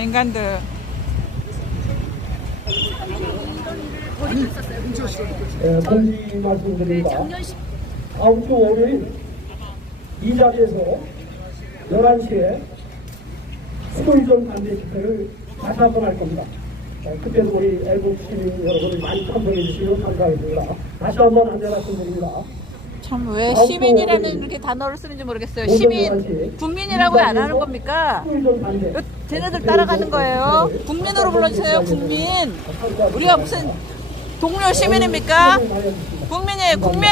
인간들. 공지 말씀드립니다. 다음 주 월요일 이 자리에서 11시에 수도이전 반대 집회를 다시 한번 할 겁니다. 그때도 우리 애국 시민 여러분이 많이 참석해 주시면 감사하겠습니다. 다시 한번 안내 말씀드립니다. 참 왜 시민이라는 이렇게 단어를 쓰는지 모르겠어요. 시민, 국민이라고 왜 안 하는 겁니까? 쟤네들 따라가는 거예요. 국민으로 불러주세요. 국민. 우리가 무슨 동료 시민입니까? 국민이에요. 국민.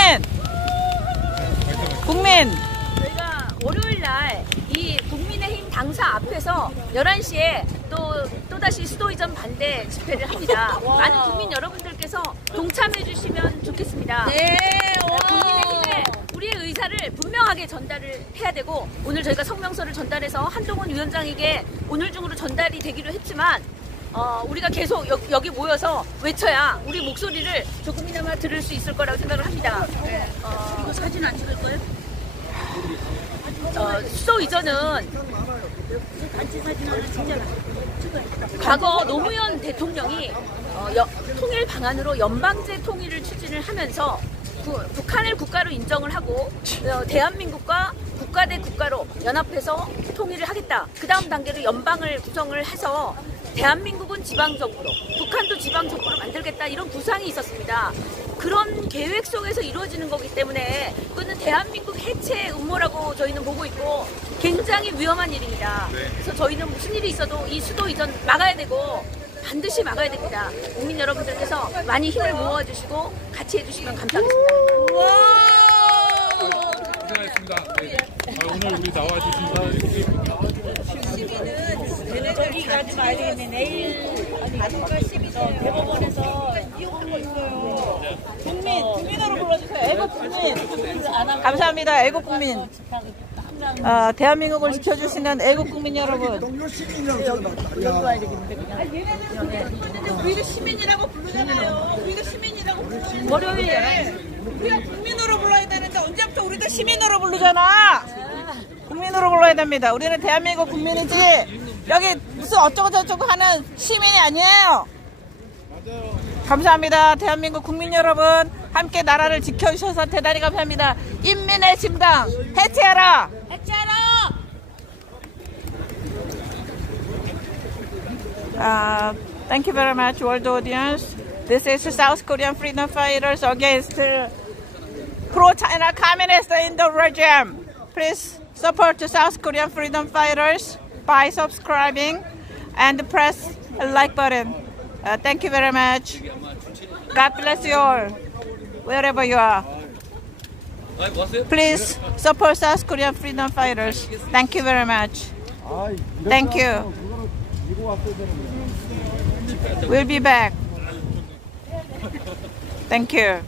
국민. 저희가 월요일날 이 국민의힘 당사 앞에서 11시에 또다시 수도 이전 반대 집회를 합니다. 많은 국민 여러분들께서 동참해 주시면 좋겠습니다. 네. 국민의힘에 우리의 의사를 분명하게 전달을 해야 되고, 오늘 저희가 성명서를 전달해서 한동훈 위원장에게 오늘 중으로 전달이 되기로 했지만 우리가 계속 여기 모여서 외쳐야 우리 목소리를 조금이나마 들을 수 있을 거라고 생각을 합니다. 이거 사진 안 찍을 거예요? 수도 이전은 과거 노무현 대통령이 통일 방안으로 연방제 통일을 추진을 하면서 북한을 국가로 인정을 하고 대한민국과 국가 대 국가로 연합해서 통일을 하겠다. 그 다음 단계로 연방을 구성을 해서 대한민국은 지방정부로, 북한도 지방정부로 만들겠다, 이런 구상이 있었습니다. 그런 계획 속에서 이루어지는 거기 때문에 그거는 대한민국 해체의 음모라고 저희는 보고 있고 굉장히 위험한 일입니다. 그래서 저희는 무슨 일이 있어도 이 수도 이전 막아야 되고 반드시 막아야 됩니다. 국민 여러분들께서 많이 힘을 모아주시고 같이 해주시면 감사하겠습니다. 고생하셨습니다. 네. 오늘 우리 나와주신 시민은 저기 가지 말아야 되겠네. 내일 대법원에서 이용하고 있어요. 국민으로 불러주세요. 애국 국민. 감사합니다. 애국 국민. 대한민국을 지켜주시는 애국 국민 여러분. 동료 시민이라고 적어놨다. 우리가 시민이라고 부르잖아요. 우리가 시민이라고 부르잖아요. 월요일에 우리가 국민으로 불러야 되는데 언제부터 우리도 시민으로 부르잖아. 국민으로 불러야 됩니다. 우리는 대한민국 국민이지 여기 무슨 어쩌고저쩌고 하는 시민이 아니에요. 감사합니다. 대한민국 국민 여러분, 함께 나라를 지켜주셔서 대단히 감사합니다. 인민의 심당 해체하라. 해체하라. Thank you very much, world audience. This is South Korean freedom fighters against pro-China communists in the regime. Please support the South Korean freedom fighters by subscribing and press the like button. Thank you very much. God bless you all, wherever you are. Please support South Korean freedom fighters. Thank you very much. Thank you. We'll be back. Thank you.